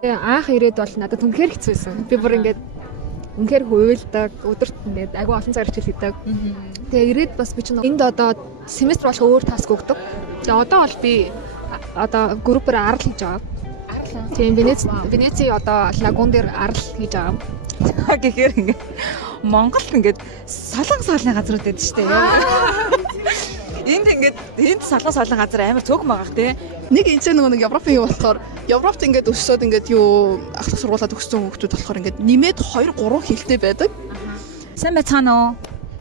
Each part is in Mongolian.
Анх ирээд бол надад үнэхээр хэцүү байсан. Би бүр ингээд үнэхээр хуйлдаг, өдөрт ингээд агүй олон цагаар хичээл хийдэг. Тэгээ ирээд бас би чинь энд одоо семестр болох өөр таск өгдөг. Тэгээ одоо бол би одоо группээр арал хийж байгаа. Арал. Тийм Венеци одоо лагун дээр арал хийж байгаа. Гэхээр ингээд Монголд ингээд солон газрууд байдаг шүү дээ. Энд солон газар амар цөөхөн байгаа тий. Нэг энэ нэг Европын юу болохоор Европт ингээд өссөд ингээд юу ахлах сургуулаад өгсөн хүмүүс болохоор ингээд нэмээд 2 3 хэлтэй байдаг. Сайн байцгаана уу?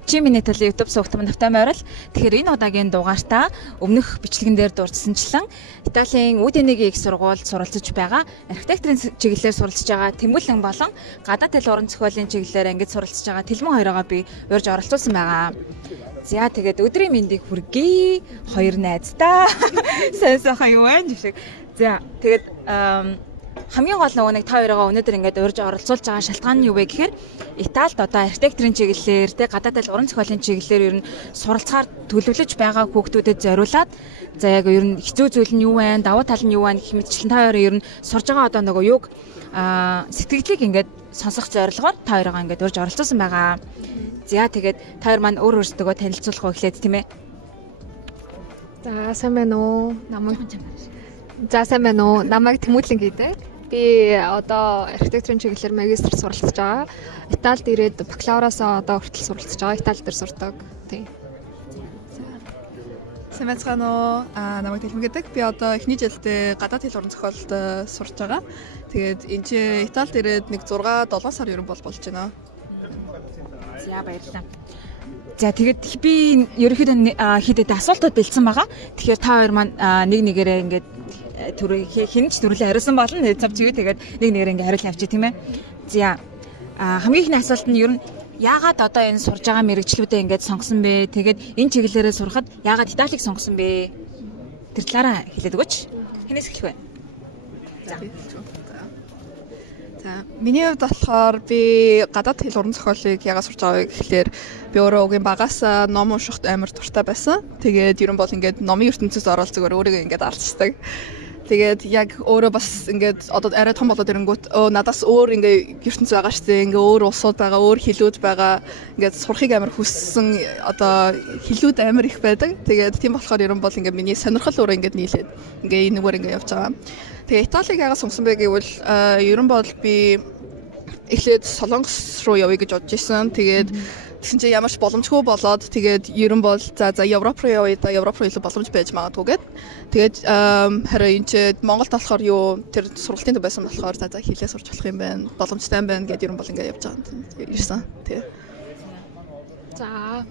Чи миний төлөө YouTube суугт мөнхтэй морил. Тэгэхээр энэ удаагийн дугаартаа өмнөх бичлэгэн дээр дурдсанчлан Италийн УДН-ийн их сургуульд суралцж байгаа архитектурын чиглэлээр суралцж байгаа Тэмүүлэн болон гадаад хэл уран зохиолын чиглэлээр ангид суралцж байгаа Тэлмэн хоёроо би урьж оролцуулсан байгаа. За тэгээд өдрийн мэндийг хүргэе. Хоёр найздаа. Сайн сайхан юу вэ шиг. За тэгээд хамгийн гол нөгөө нэг та хоёроо өнөөдөр ингээд урьж оролцуулж байгаа шалтгаан нь юу вэ гэхээр Италид одоо архитектурын чиглэлээр тэ гадаад хэл уран зохиолын чиглэлээр ер нь суралцахаар төлөвлөж байгаа хүүхдүүдэд зориулаад за яг ер нь хэцүү зүйл нь юу вэ, давуу тал нь юу вэ гэх мэтчлэн та хоёроо ер нь сурж байгаа одоо нөгөө юг сэтгэлдлийг ингээд сонсох зорилгоор та хоёроо ингээд урьж оролцуулсан байгаа. За тэгээд та хоёр маань өөр өөрсдөө танилцуулах уу эхлээд тийм ээ. За сайн байна уу? Намайг Тэмүүлэн гэдэг. Би одоо архитектурын чиглэлээр магистр суралцж байгаа. Италид ирээд бакалавраасаа одоо хүртэл суралцж байгаа. Итали дээр сурдаг. Тийм. Сайн байцгаана уу? Намайг Тэлмэн гэдэг. Би одоо эхний жилдээ гадаад хэл уран зохиолд сурч байгаа. Тэгээд энэ чи Италид ирээд нэг 6 7 сар ерөн болж байна. За баярлалаа. За тэгээд би ерөнхийдөө хэд асуултууд бэлдсэн байгаа. Тэгэхээр та хоёр маань нэг нэгээрээ ингээд хинч төрөлөө хариулсан болно. Цав чигээ тэгээд нэг нэгээрээ ингээд хариулсан авчи тийм ээ. За хамгийн ихний асуулт нь ер нь яагаад одоо энэ сурж байгаа мэрэгчлүүдээ ингээд сонгосон бэ? Тэгээд энэ чиглэлээрээ сурахад яагаад Италиг сонгосон бэ? Тэр талаараа хэлээд өгөөч. Хинээс эхлэх вэ? За миний хувьд болохоор би гадаад хэл уран зохиолыг яагаад сурч байгаа вэ гэхлээр би өөрөө угийн багасаа ном уншихт амар дуртай байсан. Тэгээд ерөн бол ингээд номын ертөнцөөс ороод зүгээр өөрийгөө ингээд арчдаг. Тэгээд яг өөрөө бас ингээд одоо арай том болоод ирэнгүүт надаас өөр ингээд ертөнц байгаа штэ. Ингээд өөр улсууд байгаа, өөр хэлүүд байгаа. Ингээд сурахыг амар хүссэн одоо хэлүүд амар их байдаг. Тэгээд тийм болохоор ерөн бол ингээд миний сонирхол өөрөө ингээд нийлээд ингээд энэгээр ингээд явж байгаа. Тэгээ Италиг яагаад сонгосон бэ гэвэл ерөн бол би эхлээд Солонгос руу явъя гэж бодож исэн. Тэгээд тэгсэн чинь ямарч боломжгүй болоод тэгээд ерөн бол за Европ руу явъя да Европ руу илүү боломж байж магадгүй гэд. Тэгээд харин энэ чи Монголд болохоор юу тэр сургалтын төв байсан болохоор за хэлээ сурч болох юм байна. Боломжтой юм байна гэд ерөн бол ингээд явж байгаа юм ирсэн. Тий. За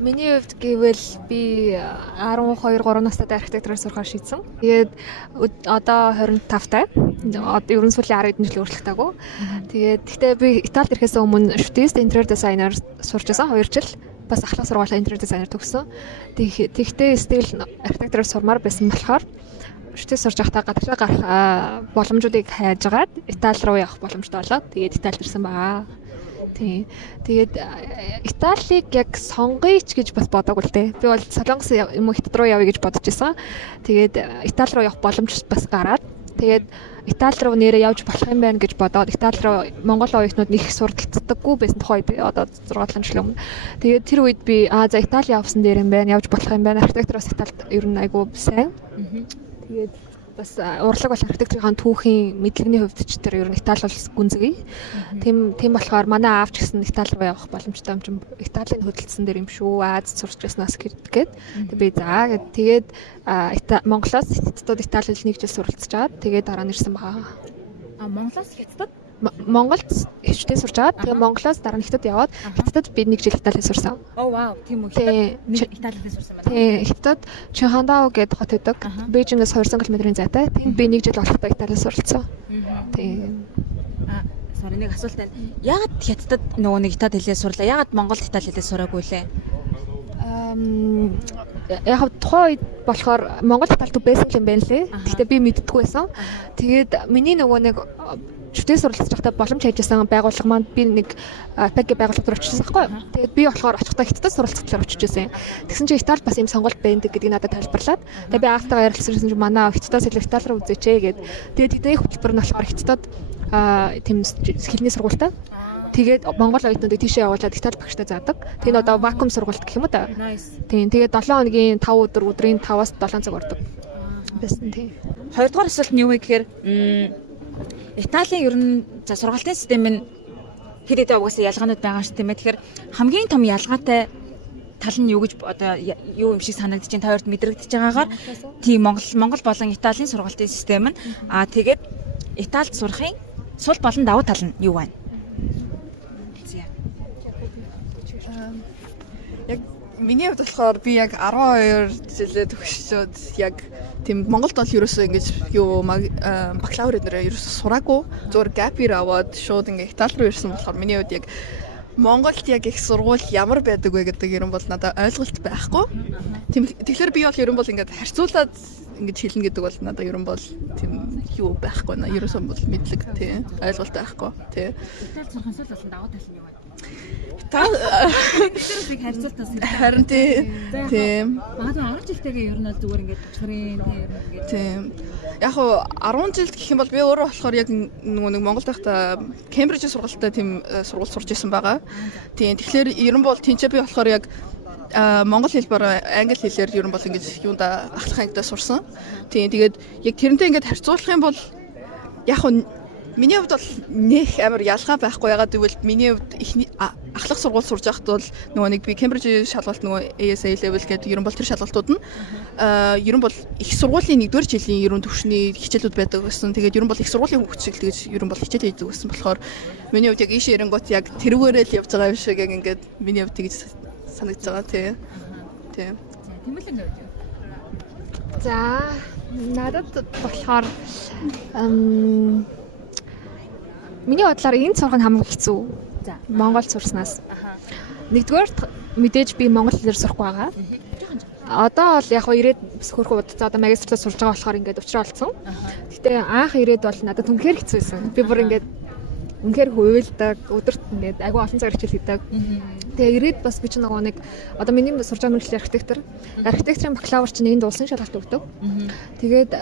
миний хувьд гэвэл би 12 3 настай архитектураар сурахаар шийдсэн. Тэгээд одоо 25 тай. Одоо ерөн сүүлийн 10 хэдэн жил өөрчлөгдөөгүй. Тэгээд гэхдээ би Италид ирэхээс өмнө Швейцарт интерьер дизайнер сурч байсан 2 жил. Бас ахлах сургуулийн интерьер дизайнер төгссөн. Тэгэхдээ стил архитектураар сурмаар байсан болохоор Швейцарт сурж байхдаа гадагшаа гарах боломжуудыг хайжгаад Итали руу явах боломжтой болоод тэгээд Италид ирсэн баа. Тийм. Тэгээд Италиг яг сонгоёч гэж бас бодоагүй л дээ. Би бол Солонгос юм уу Хятад руу явъя гэж бодож исэн. Тэгээд Итали руу явах боломж бас гараад тэгээд Итали руу нэрээ явж болох юм байна гэж бодоод Итали руу Монгол оюутнууд нэг суралцдаггүй байсан тухай би одоо 6 жил өмнө. Тэгээд тэр үед би за Итали явсан дээр юм байна, явж болох юм байна. Архитектураас Италид ер нь айгүй сайн. Тэгээд бас урлаг бол архитектурын түүхийн мэдлэгний хувьд ч тэр ер нь Итали бол гүнзгий. Тийм болохоор манай аав ч гэсэн Итали руу явах боломжтой юм чинь Италийн хөдөлсөн дээр юм шүү. Аз сурч байснаас гээд би за тэгээд Монголоос Хятадд Итали хэл нэг жил суралцж аваад тэгээд дараа нь ирсэн байгаа. Монголоос Хятадд Монголд хичнээн сурч аваад тэгээ Монголоос дараа нь Хятадд яваад Хятадд би нэг жил Итали сурсан. Вау, тийм үү. Италид сурсан байна. Тий, Хятадд Чинхандао гэдэг хот байдаг. Бээжингээс 200 км-ийн зайтай. Тэнд би нэг жил болохтой Италид суралцсан. Тий. Sorry, нэг асуулт байна. Яагаад Хятадд нөгөө нэг Итали хэлээ сурлаа? Яагаад Монголд Итали хэлээ сураагүй лээ? Яг тухайн үед болохоор Монгол Италид байсан юм байна лээ. Гэхдээ би мэддэггүй байсан. Тэгээд миний нөгөө нэг шүтээ суралцж байхдаа боломж хайжсан байгууллага маань би нэг АПЕК байгууллагад очижсэн байхгүй юу. Тэгээд би болохоор очихдаа Хятадд суралцахлаар очижсэн. Тэгсэн чинь Италид бас ийм сонголт байдаг гэдгийг надад тайлбарлаад тэгээд би аавтайгаа ярилцсан чинь манай Хятадаас илүү Итали руу үзээч гээд тэгээд тэдний хөтөлбөр нь болохоор Хятадд тийм хэлний сургуультай. Тэгээд Монгол оюутнуудыг тийшээ явуулаад Итали багштай заадаг. Тэгээд одоо вакуум сургалт гэх юм уу та. Тийм. Тэгээд 7 хоногийн 5 өдөр өдрийн 5-аас 7 цаг ордог. Байсан тийм. Хоёрдугаар асуулт нь юу вэ гэхээр Италийн ер нь за сургалтын систем нь хэд хэдэн угаасаа ялгаанууд байгаа шүү тийм ээ. Тэгэхээр хамгийн том ялгаатай тал нь юу гэж одоо юу юм шиг санагдаж байна. Та хоёрт мэдрэгдэж байгаагаар тийм Монгол болон Италийн сургалтын систем нь тэгээд Италид сурахын сул болон давуу тал нь юу вэ? Яг миний хувьд болохоор би яг 12 жилээ төгсчөөд яг тийм Монголд бол ерөөсөө ингэж юу бакалавр эднэрээ ерөөсөө сураагүй зүгээр gap year аваад шууд ингээ Итали руу ирсэн болохоор миний хувьд яг Монголд яг их сургууль ямар байдаг вэ гэдэг юм бол надад ойлголт байхгүй. Тэгэхээр би бол ерөн бол ингээд харьцуулаад ингэж хэлнэ гэдэг бол надад ерөн бол тийм юу байхгүй наа ерөөсөө бол мэдлэг тийм ойлголт байхгүй тийм. Итали сурахын сул болон давуу тал нь юу вэ? Тэгэхээр би харьцуултаас харин тийм. Магадгүй 10 жилтэйгээ ер нь бол зүгээр ингээд очихрын тийм. Яг хуу 10 жил гэх юм бол би өөрөө болохоор яг нэг Монголд байхдаа Кембрижийн сургалтад тийм сургууль сурч исэн байгаа. Тийм. Тэгэхээр ер нь бол тэнцээ би болохоор яг монгол хэлбэр англи хэлээр ер нь бол ингэж юунда ахлах ангидаа сурсан. Тийм. Тэгээд яг тэрнтэй ингэж харьцуулах юм бол яг хуу миний хувьд бол нэх амар ялгаа байхгүй. Ягаад гэвэл миний хувьд ихний ахлах сургууль сурж байхад бол нөгөө нэг би Кембрижийн шалгалт нөгөө ASA level гэдэг ер нь бол тэр шалгалтууд нь ер нь бол их сургуулийн 1-р жилийн ер нь төвшний хичээлүүд байдаг гэсэн. Тэгээд ер нь бол их сургуулийн хөгжил тэгж ер нь бол хичээл хийдэг гэсэн болохоор миний хувьд яг ийш эрэнгуут яг тэрүүгээрээ л явж байгаа юм шиг яг ингээд миний хувьд тэгж санагдаж байгаа тийм. Тийм. Тэмүүлэн гэж. За надад болохоор миний бодлоор энэ сургууль хамгийн хэцүү. За. Монгол сурснаас. Нэгдүгээр мэдээж би монгол хэлээр сурахгүй байгаа. Одоо бол яг ирээд хөрхөө удаа одоо магистртаа сурж байгаа болохоор ингээд өвчрөө олцсон. Гэтэ анх ирээд бол надад үнэхээр хэцүү байсан. Би бүр ингээд үнэхээр хөвөлдөг, өдөрт ингээд агүй олон цаг хичээл хийдэг. Тэгээ ирээд бас би ч нэг одоо миний сурж байгаа мэргэжлийн архитектор. Архитектурын бакалавр чинь энд улсын шалгалт өгдөг. Тэгээд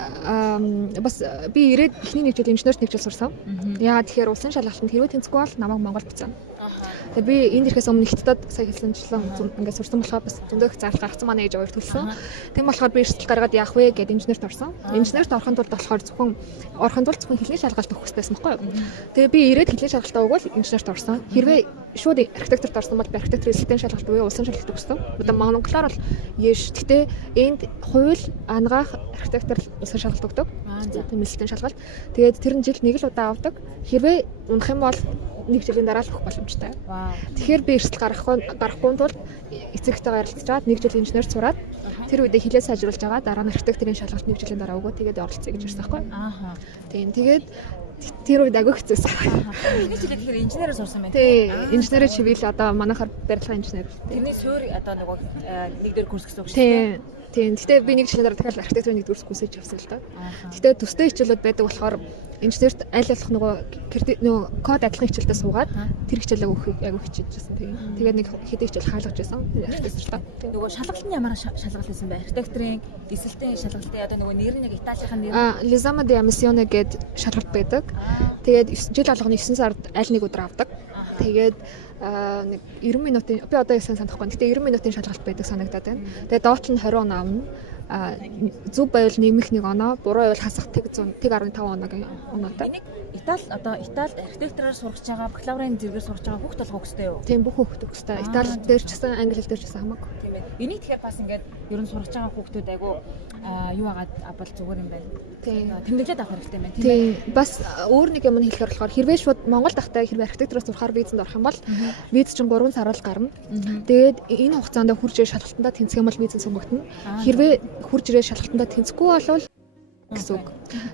бас би ирээд эхний нэг жил инженерт нэг жил сурсан. Яагаад тэгэхээр улсын шалгалтанд хэрвээ тэнцэхгүй бол намайг Монгол буцаана. Тэгээ би энд ирэхээс өмнө Хятадд сая хэлсэнчлэн ингээд сурсан болохоор бас зөндөх заалт гаргасан манай ээж аваар төлсөн. Тийм болохоор би эрсдэл гаргаад яах вэ гэдээ инженерт орсон. Инженерт орохын тулд болохоор зөвхөн хэлний шалгалт өгөх хэрэгтэйсэн байхгүй юу? Тэгээ би ирээд хэлний шалгалтаа өгвөл инженерт орсон. Хэрвээ шууд архитекторт орсон бол би архитектурын эсэлтийн шалгалт буюу улсын шалгалт өгсөн. Одоо монголоор бол яаш. Гэтэ энд хууль ангаах архитектор улсын шалгалт өгдөг. Тийм эсэлтийн шалгалт. Тэгээд тэр нь жилд нэг л удаа авдаг. Хэрвээ унах юм бол нэг жилийн дараа л өгөх боломжтой. Тэгэхээр би эрсдэл гарахгүй тулд эцэгтэйгээ ярилцаад нэг жил инженерт сураад тэр үедээ хилээ сайжруулж байгаа дараа нь архитектурын шалгалт нэг жилийн дараа өгөө тэгээд оролцъё гэж ирсэн байхгүй. Тийм тэгээд тэр үед агай хэцүүсэн. Нэг жилээ тэгэхээр инженерээр сурсан байна. Тийм инженерээр чивэл одоо манайхаар барилгын инженер. Тэрний суурь одоо нөгөө нэг дээр курс гэсэн үг шүү дээ. Тийм. Гэтэ би нэг жилийн дараа дахиад архитектурын нэгдүгээр курсэж явсан л да. Гэтэ төстэй хичээлүүд байдаг болохоор инженерт аль болох нөгөө код адилхан хичээлдээ суугаад тэр хичээлээ өгөхийг яг хичээжсэн. Тэгээд нэг хэдий хичээл хаалгаж байсан архитектуртаа. Нөгөө шалгалт нь ямар шалгалт байсан бэ? Архитектурын эсэлтийн шалгалтын одоо нөгөө нэр нь яг Италийнхан нэр. L'esame di ammissione гэдэг шалгалт байдаг. Тэгээд жил болгоны 9 сард аль нэг өдөр авдаг. Тэгээд нэг 90 минутын би одоо яасан санахгүй. Гэтэ 90 минутын шалгалт байдаг санагдаад байна. Тэгээд доотлол нь 20 оноо авна. Зөв байвал нэмэх 1 оноо, буруу байвал хасах тэг 15 оноогийн оноотой. Итали одоо Италид архитектураар сурч байгаа, бакалаврын зэрэгээр сурч байгаа хүүхд болох хөстэй юу? Тийм бүх хүүхд хөстэй. Итали дээр ч гэсэн англи хэл дээр ч гэсэн хамаагүй. Тийм ээ. Энийг тэгэхээр бас ингээд ер нь сурч байгаа хүүхдүүд айгу юу агаад авбал зүгээр юм байна. Тийм. Тэмдэглээд авах хэрэгтэй байна тийм ээ. Тийм. Бас өөр нэг юм хэлэхээр болохоор хэрвээ шууд Монгол дахтай хэрвээ архитектураас сурахаар визэнд орох юм бол виз чинь 3 сар л гарна. Тэгээд энэ хугацаанд хурж ирээ шалгалтандаа тэнцэх юм бол визэн сонгогдно. Хэрвээ хурж ирээ шалгалтандаа тэнцэхгүй болвол гэсэн үг.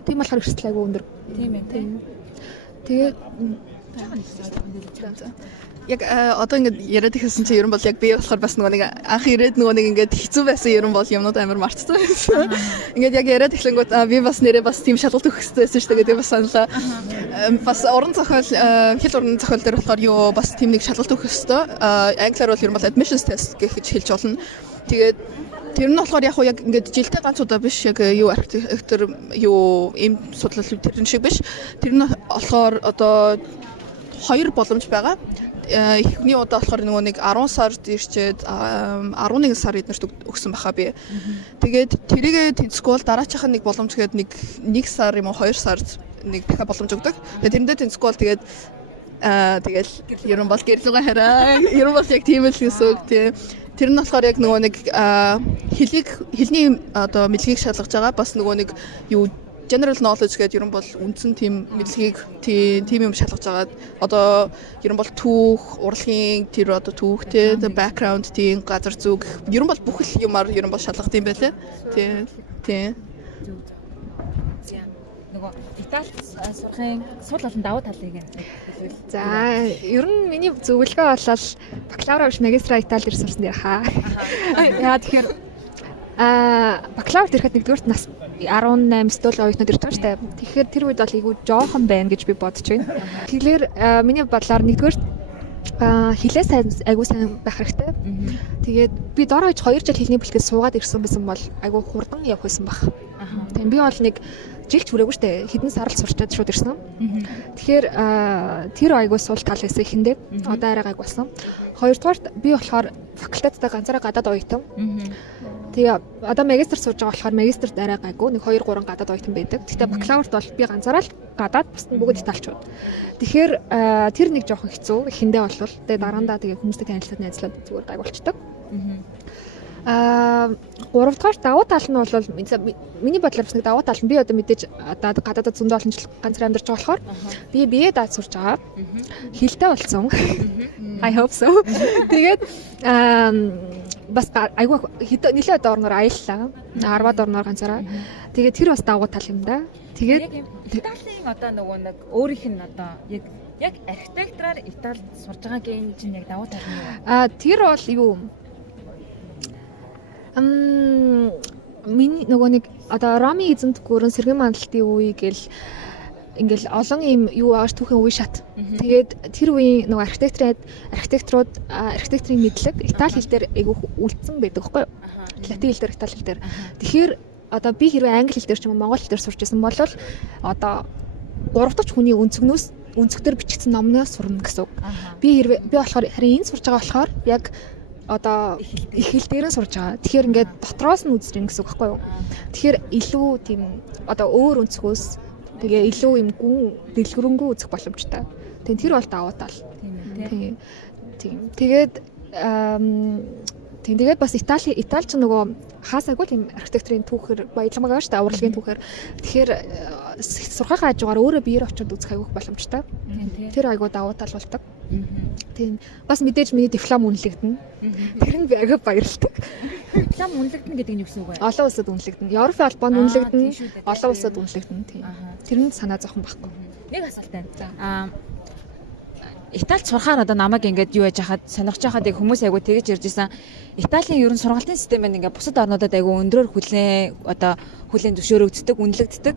Тийм болохоор эрсдэл айгу өндөр. Тийм ээ. Тийм. Тэгээд Яг одоо ингээд яриад ихсэн чи ерөн бол яг би болохоор бас нөгөө нэг анх ирээд нөгөө нэг ингээд хэцүү байсан ерөн бол юмнууд амар мартсан байсан. Ингээд яг яриад эхлэнгүүт би бас нэрээ бас тийм шалгалт өгөх хэрэгтэй байсан шүү дээ. Тэгээд бас саналаа. Бас уран зохиол хэл уран зохиол дээр болохоор юу бас тийм нэг шалгалт өгөх хэрэгтэй. Англиар бол ерөн бол admissions test гэж хэлж болно. Тэгээд тэр нь болохоор яг ингээд жилдээ ганц удаа биш яг юу архитектор юу ийм судлал тэр шиг биш. Тэр нь болохоор одоо 2 боломж байгаа. Эхний удаа болохоор нөгөө нэг 10 сард ирчээд 11 сар эднэрт өгсөн баха би. Тэгээд тэрийгэ тэнцэхгүй бол дараачих нь нэг боломж гээд нэг 1 сар юм уу 2 сард нэг дахиад боломж өгдөг. Тэгээд тэрэндээ тэнцэхгүй бол тэгээд тэгэл ерөн бол гэрлүүгээ хараа. Ерөн бол яг тийм л гэсэн үг тий. Тэр нь болохоор яг нөгөө нэг хэлний одоо мэдлэгийг шалгаж байгаа бас нөгөө нэг юу general knowledge гэдэг ерөн бол үндсэн тийм мэдлэгийг тийм юм шалгаж байгаа. Одоо ерөн бол түүх, урлагийн тэр одоо түүхтэй, background тийм газар зүг ерөн бол бүх л юмар ерөн бол шалгах юм байлээ. Тий. Нөгөө Италид сурахын сул болон давуу талыг хэлвэл. За, ер нь миний зөвлөгөө болол бакалавра биш магистра Италид ирсэн сурсан дээр хаа. Яа тэгэхээр бакалаврт ирэхэд нэгдүгürt нас 18-д л оюутнууд ирж байгаа шүү дээ. Тэгэхээр тэр үед бол айгүй жоохон байна гэж би бодож байна. Тэгэхээр миний бодлоор нэгдүгürt хилээс айгүй сайн байх хэрэгтэй. Тэгээд би дор хаяж 2 жил хэлний бэлтгэл суугаад ирсэн байсан бол айгүй хурдан явах байсан баг. Тэгээд би бол нэг жилч хүрээгүй шүү дээ. Хэдэн сар л сурчаад шууд ирсэн. Тэгэхээр тэр айгүй сул тал байсан ихэндээ. Одоо арай гайг болсон. Хоёрдугаарт би болохоор факультеттай ганцаараа гадаад оюутан. Тэгээ одоо магистр сурж байгаа болохоор магистрт арай гайгүй нэг 2 3 гадаад оюутан байдаг. Гэхдээ бакалаврт бол би ганцаараа л гадаад бусд нь бүгд италичууд. Тэгэхээр тэр нэг жоохон хэцүү. Эхэндээ болвол тэгээ дараандаа тэгээ хүмүүстэй танилцаад найзлаад зүгээр гайг болчдөг. Гуравдугаар давуу тал нь бол миний бодлоор бас нэг давуу тал нь би одоо мэдээж одоо гадаадд зөндөө олон жил ганцаар амьдарч байгаа болохоор би бие даад сурж байгаа. Хилтэй болсон. I hope so. Тэгээд бас айгүй нэлээд орноор аяллаа. 10-аад орноор ганцаараа. Тэгээд тэр бас давуу тал юм да. Тэгээд Италийн одоо нөгөө нэг өөрийнх нь одоо яг архитектораар Италид сурж байгаагийн чинь яг давуу тал нь юу? Тэр бол юу миний нөгөө нэг одоо Роми эзэнт гүрэн сэргэн мандалтын үе гэл ингээл олон юм юу ааш түүхэн үе шат. Тэгээд тэр үеийн нөгөө архитекторууд архитектурын мэдлэг Итали хэл дээр айгүй үлдсэн байдаг байхгүй юу? Латин хэл дээр Итали хэл дээр. Тэгэхээр одоо би хэрвээ англи хэл дээр ч юм уу монгол хэл дээр сурч байсан бол одоо 3 дахь хүний өнцгтөр бичигдсэн номноос сурна гэсэн үг. Би болохоор харин энэ сурж байгаа болохоор яг одоо их хэл дээр нь сурж байгаа. Тэгэхээр ингээд дотроос нь үзэрэн гэсэн үг байхгүй юу? Тэгэхээр илүү тийм одоо өөр өнцгөөс тэгээ илүү юм гүн дэлгэрэнгүй үзэх боломжтой. Тэгээ тэр бол давуу тал. Тийм. Тэгээд бас Италич нөгөө хаасаагүй тийм архитектурын түүхээр баялагмаг байгаа шүү дээ. Урлагийн түүхээр. Тэгэхээр сурхахаа хажуугаар өөрөө биеэр очиод үзэх айгүйх боломжтой. Тэр айгуу давуу тал болдог. Тийм. Бас мэдээж миний диплом үнэлэгдэнэ. Тэр нь би агай баярлалтай. Диплом үнэлэгдэнэ гэдэг нь юу гэсэн үг вэ? Олон улсад үнэлэгдэнэ. Европын албанд үнэлэгдэнэ. Олон улсад үнэлэгдэнэ. Тийм. Тэр нь санаа зовхон байхгүй. Нэг асуулт байна. Италид сурахаар одоо намайг ингээд юу яж хахад сонирхож байхад яг хүмүүс айгу тэгэж ярьж исэн. Италийн ерөн сургалтын систем байна ингээд бусад орнуудад айгу өндрөөр хүлээн зөвшөөрөгддөг, үнэлэгддэг.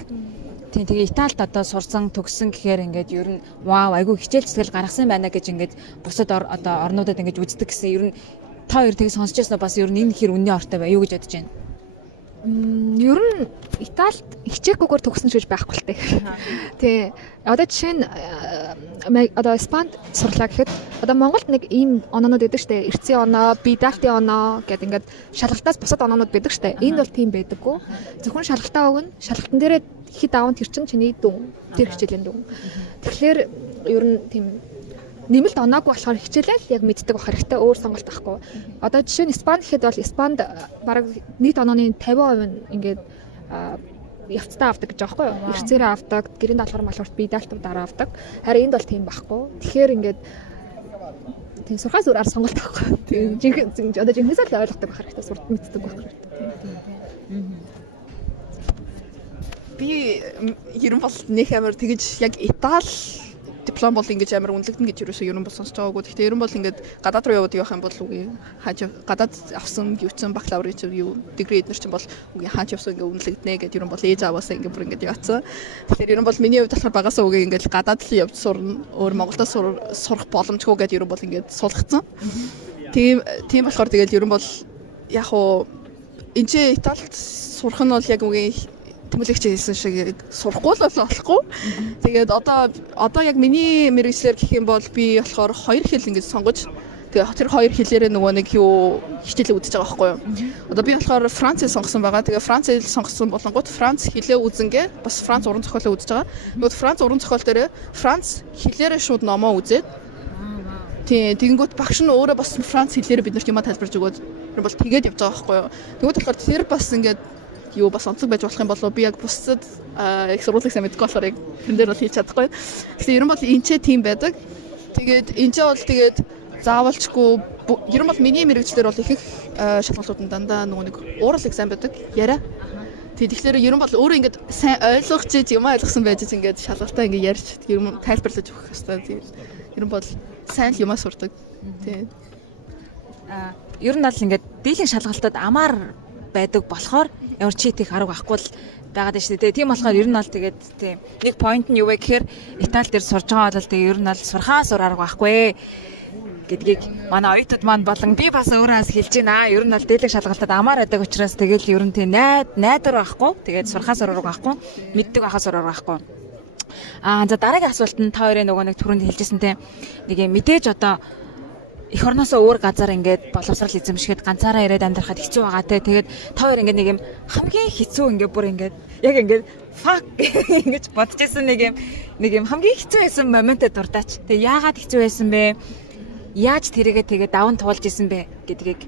Тийм тэгээ Италид одоо сурсан, төгссөн гэхээр ингээд ер нь вау айгу хичээл цэцгэл гаргасан байна гэж ингээд бусад одоо орнуудад ингээд үздэг гэсэн ер нь та хоёр тийг сонсч яснаа бас ер нь энэ хэр үнний ортой бай юу гэж бодож байна. Ер нь Италид хичээгүйгээр төгсөн ч гэж байхгүй л тээ. Тий. Одоо жишээ нь одоо Испанд сурлаа гэхэд одоо Монголд нэг ийм оноонууд байдаг штэ. Эрцийн оноо, бидалтын оноо гэдэг ингээд шалгалтаас бусад оноонууд байдаг штэ. Энд бол тийм байдаггүй. Зөвхөн шалгалтаа өгнө. Шалгалтан дээрээ хэд аавн тэр чинь чиний дүн. Тэр хичээлийн дүн. Тэгэхээр ер нь тийм нэмэлт оноогүй болохоор хичээлэл яг мэддэг байх хэрэгтэй өөр сонголт байхгүй. Одоо жишээ нь Испанд гэхэд бол Испанд бараг нийт онооны 50% нь ингээд явцдаа авдаг гэж байгаа байхгүй юу? Эрцээрээ авдаг, гэрийн даалгавар малгуурт бидалтуудаараа авдаг. Харин энд бол тийм байхгүй. Тэгэхээр ингээд тийм сурхаас өөр арга сонголт байхгүй. Тийм жинхэнэ одоо жинхэнэсээ л ойлгодог байх хэрэгтэй, сурд мэддэг байх хэрэгтэй. Би ерөн бол нэг амар тэгэж яг Итали диплом бол ингэж амар үнэлэгдэн гэж ерөөсөө ерөн бол сонсож байгаагүй. Гэхдээ ерөн бол ингээд гадаад руу яваад явах юм бол үгүй хааж гадаад авсан юуцсан бакалаврын чинь юу дигри эднэр чинь бол үгүй хааж явсан ингээд үнэлэгдэнэ гэдэг ерөн бол ээж аваасаа ингээд бүр ингээд явцсан. Тэгэхээр ерөн бол миний хувьд болохоор багасаа үгүй ингээд гадаад л явж сурна. Өөр Монголда сурах боломжгүй гэдэг ерөн бол ингээд суулгацсан. Тийм болохоор тэгэл ерөн бол яг уу энэ чи Италид сурах нь бол яг үгүй тэмүүлэгч хэлсэн шиг сурахгүй л болохгүй. Тэгээд одоо яг миний мэргэжлэр гэх юм бол би болохоор 2 хэл ингэж сонгож тэгээд тэр 2 хэлээрээ нөгөө нэг юу хичээлээ үзэж байгаа байхгүй юу. Одоо би болохоор Францыг сонгосон байгаа. Тэгээд Францыг сонгосон болонгууд Франц хэлээ үзэнгээ бас Франц уран зохиолоо үзэж байгаа. Нөгөө Франц уран зохиол дээр Франц хэлээрээ шууд номоо үзээд тэгэнгүүт багш нь өөрөө бас Франц хэлээр биднэрт юм тайлбарж өгөөд юм бол тэгээд явж байгаа байхгүй юу. Тэгвэл болохоор тэр бас ингээд юу бас онцлог байж болох юм болов би яг бусдад их сургуулийн сайн мэдгүй болохоор яг тэр дээр бол хийж чадахгүй. Гэхдээ ер нь бол энэ ч тийм байдаг. Тэгээд энэ ч бол тэгээд заавалчгүй ер нь бол миний мэргэжлэр бол их шалгалтууд нь дандаа нөгөө нэг уурал их сайн байдаг. Яриа. Тэгэхээр ер нь бол өөрөө ингээд сайн ойлгох чиж юм ойлгосон байж ингээд шалгалтаа ингээд ярьж ер нь тайлбарлаж өгөх хэрэгтэй. Тэгээд ер нь бол сайн юмаа сурдаг. Тийм. Ер нь бол ингээд дийлэн шалгалтад амар байдаг болохоор ямар ч их арга байхгүй л байгаад байна шүү дээ. Тийм болохоор ер нь бол тэгээд тийм нэг point нь юу вэ гэхээр Итали дээр сурж байгаа бол тэгээд ер нь бол сурхаа сур арга байхгүй гэдгийг манай оюутнууд маань болон би бас өөрөө хэлж байна. Ер нь бол дийлэн шалгалтад амар байдаг учраас тэгээд ер нь тийм найдар байхгүй. Тэгээд сурхаа сур арга байхгүй. Мэддэг байхаа сур арга байхгүй. За дараагийн асуулт нь та хоёрын нөгөө нэг түрүүнд хэлжсэн тийм нэг юм мэдээж одоо эх орноосоо өөр газар ингээд боловсрал эзэмшгээд ганцаараа ирээд амьдрахад хэцүү байгаа те. Тэгээд та хоёр ингээд нэг юм хамгийн хэцүү ингээд бүр ингээд яг ингээд fuck ингэж бодчихсон нэг юм хамгийн хэцүү байсан моментод дуртаач. Тэгээд яагаад хэцүү байсан бэ? Яаж тэрийгээ тэгээд даван туулж исэн бэ гэдгийг.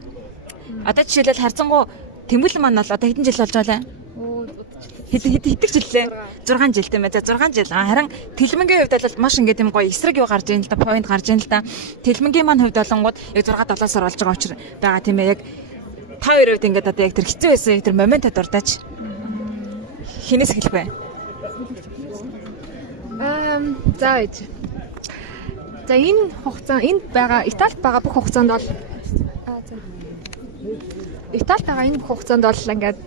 Одоо жишээлбэл харцангуу тэмүүлэн маань бол одоо хэдэн жил болж байгаа лээ? Хэдэн жил лээ? 6 жил тийм ээ. За 6 жил. Харин Тэлмэнгийн хувьд бол маш ингээд юм гоё эсрэг юу гарч ийн л да, point гарч ийн л да. Тэлмэнгийн маань хувьд болонгууд яг 6-7 сар болж байгаа учраас байгаа тийм ээ. Яг та хоёр хувьд ингээд одоо яг тэр хэцүү байсан тэр моментод дуртаач. Хинээс эхлэх вэ? За ээж. За энэ хугацаа энд байгаа Италид байгаа бүх хугацаанд бол Италид байгаа энэ бүх хугацаанд бол ингээд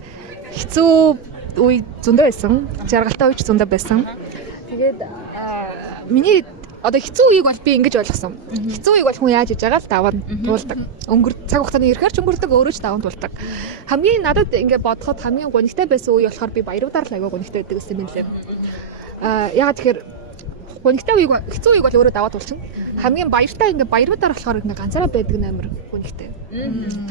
хэцүү үе зөндөө байсан. Жаргалтай үе ч зөндөө байсан. Тэгээд миний одоо хэцүү үеийг бол би ингэж ойлгосон. Хэцүү үеийг бол хүн яаж хийж байгаа л даван туулдаг. Цаг хугацааны ирэхээр ч өнгөрдөг өөрөө ч даван туулдаг. Хамгийн надад ингээд бодоход хамгийн гонигтай байсан үе болохоор би баяруудаар л аягүй гонигтай байдаг гэсэн юм лээ. Яагаад тэгэхээр гонигтай үеийг хэцүү үеийг бол өөрөө даваад туулчихна. Хамгийн баяртай ингээд баяруудаар болохоор ингээд ганцаараа байдаг нээр гонигтай.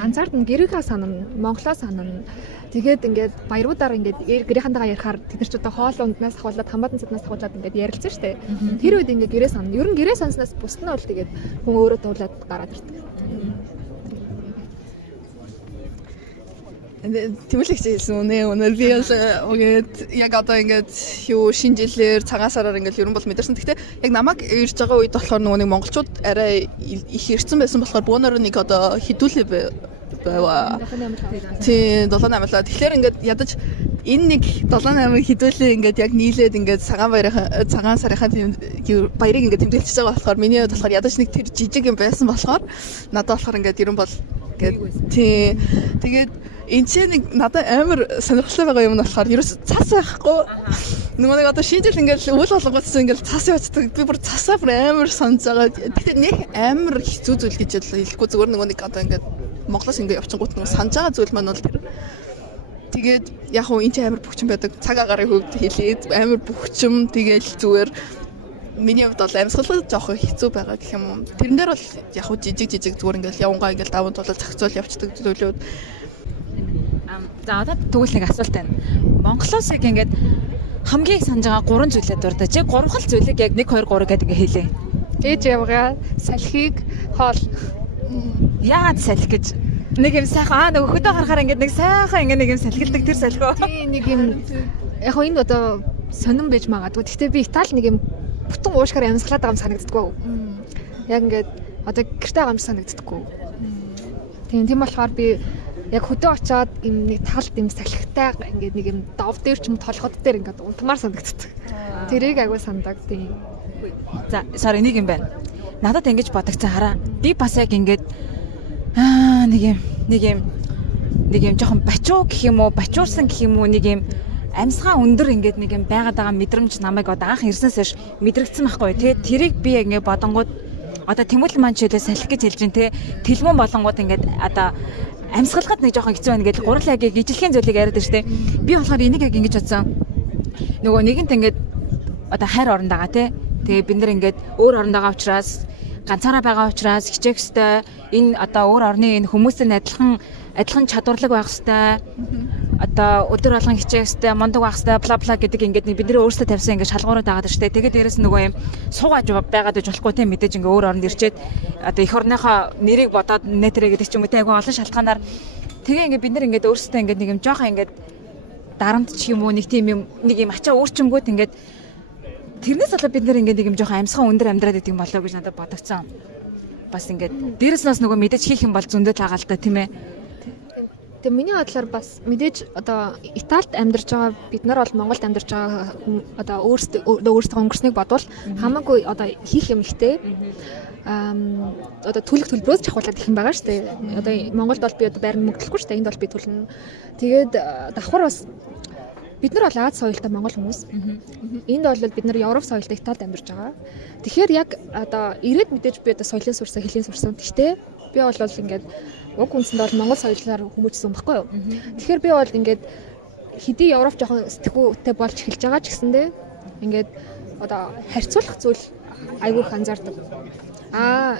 Ганцаард нь гэрээхээ санана, Монголоо санана. Тэгээд ингээд баяруудаар ингээд гэрээхэнтэйгээ ярихаар тэд нар ч одоо хоол унднаас ахуулаад хамаатан цаднаас ахуулаад ингээд ярилцсан шүү дээ. Тэр үед ингээд гэрээ санана. Ер нь гэрээ санснаас бусд нь бол тэгээд хүн өөрөө туулаад гараад ирдэг. Тэмүүлэгч хэлсэн үнэ. Өнөр би бол ингээд яг одоо ингээд юу шинэ жилээр цагаан сараар ингээд ерөн бол мэдэрсэн. Гэхдээ яг намайг ирж байгаа үед болохоор нөгөө нэг монголчууд арай их ирсэн байсан болохоор бөөнөр нэг одоо хідүүлээ байваа. Тийм 7-8. Тэгэхээр ингээд ядаж энэ нэг 7-8 хідүүлээ ингээд яг нийлээд ингээд цагаан сарынхаа тийм баярыг ингээд тэмдэглэж байгаа болохоор миний хувьд болохоор ядаж нэг тэр жижиг юм байсан болохоор надад болохоор ингээд ерөн бол ингээд тийм тэгээд энэ ч нэг надад амар сонирхолтой байгаа юм нь болохоор ерөөс цас байхгүй. Нөгөө нэг одоо шинжил ингээл үйл болгоцсон ингээл цас явцдаг. Би бүр цасаа бүр амар сонж байгаа. Тэгэхээр нэг амар хэцүү зүйл гэж хэлэхгүй зүгээр нөгөө нэг одоо ингээд Монголоос ингээд явчихгууд нөгөө санаж байгаа зүйл маань бол тэр. Тэгээд яг хуу энэ ч амар бөхчөн байдаг. Цаг агарын хөвд хэлээд амар бөхчм тэгээл зүгээр миний хувьд бол амьсгалд жоох хэцүү байгаа гэх юм. Тэрэн дээр бол яг хуу жижиг зүгээр ингээл явангаа ингээл даван тулал зохицуул явцдаг зүйлүүд. За одоо тэгвэл нэг асуулт байна. Монголоос яг ингээд хамгийн санаж байгаа 3 зүйлээ дурдаж. Яг 3 хэл зүйлийг яг 1 2 3 гэдэг ингээ хэлээ. Ээж явгаа, салхийг, хоол. Яагаад салхи гэж нэг юм сайхан нөгөө хөдөө гарахаар ингээд нэг сайхан ингээ нэг юм салхилдаг тэр салхио. Тийм нэг юм яг хоо энэ одоо сонирн байж магадгүй. Гэхдээ би Итали нэг юм бүтэн уушгаар амьсгалаад байгаа юм санагддаггүй. Яг ингээд одоо гэртээ байгаа юм санагддаггүй. Тийм болохоор би яг хөдөө очоод юм нэг талд юм салхитай ингээд нэг юм дов дээр ч юм толгод дээр ингээд унтмаар санагддаг. Тэрийг агуу сандаг тийм. За sorry нэг юм байна. Надад ингэж бодогцсон хараа. Би бас яг ингэж нэг юм жоохон бачуу гэх юм уу, бачуурсан гэх юм уу нэг юм амьсгаа өндөр ингээд нэг юм байгаад байгаа мэдрэмж намайг одоо анх ирсэнээс хойш мэдрэгдсэн байхгүй. Тэгээд тэрийг би яг ингээд бодонгууд одоо Тэмүүлэн маань ч хэлээ салхи гэж хэлж дээ. Тэлмэн болонгууд ингээд одоо амьсгалахад нэг жоохон хэцүү байна гэдэг гурал яг ижлэхийн зүйлийг яриад штэ. Би болохоор энийг яг ингэж бодсон. Нөгөө нэгэнт ингээд одоо хайр оронд байгаа те. Тэгээ бид нар ингээд өөр оронд байгаа учраас ганцаараа байгаа учраас хичээх ёстой. Энэ одоо өөр орны энэ хүмүүстэй адилхан чадварлаг байх ёстой. Одоо өдөр болгон хичээх ёстой, мундаг байх ёстой, бла бла гэдэг ингээд бид нэр өөрсдөө тавьсан ингээд шалгуурууд байгаа штэ. Тэгээд дээрэс нөгөө юм суугааж байгаад байж болохгүй те мэдээж ингээд өөр оронд ирчээд одоо эх орныхоо нэрийг бодоод нэтэрэ гэдэг ч юм уу те айгүй олон шалтгаанаар тэгээ ингээд бид нар ингээд өөрсдөө ингээд нэг юм жоохон ингээд дарамт ч юм уу нэг тийм юм нэг юм ачаа өөрчөнгөд ингээд тэрнээс болоод бид нар ингээд нэг юм жоохон амьсгаа өндөр амьдраад идэг юм болоо гэж надад бодогцсон. Бас ингээд дээрэс нас нөгөө мэдээж хийх юм бол зөндөө таагаал та тийм ээ. Тэгээ миний бодлоор бас мэдээж одоо Италид амьдарч байгаа бид нар бол Монголд амьдарч байгаа одоо өөрсдөө өнгөрснийг бодвол хамаагүй одоо хийх юм ихтэй. Одоо төлөх төлбөрөөс чахуулаад их юм байгаа шүү дээ. Одоо Монголд бол би одоо байрны мөнгө төлөхгүй шүү дээ. Энд бол би төлнө. Тэгээд давхар бас бид нар бол Аз соёлтой монгол хүмүүс. Энд бол бид нар Европ соёлтой Италид амьдарч байгаа. Тэгэхээр яг одоо ирээд мэдээж би одоо соёлын сурсан, хэлний сурсан. Гэхдээ би бол ингээд уг үндсэндээ бол монгол соёлоор хүмүүжсэн байхгүй юу? Тэгэхээр би бол ингээд хэдий Европ жоохон сэтгүүтэй болж эхэлж байгаа ч гэсэндээ ингээд одоо харьцуулах зүйл айгүй их анзаардаг.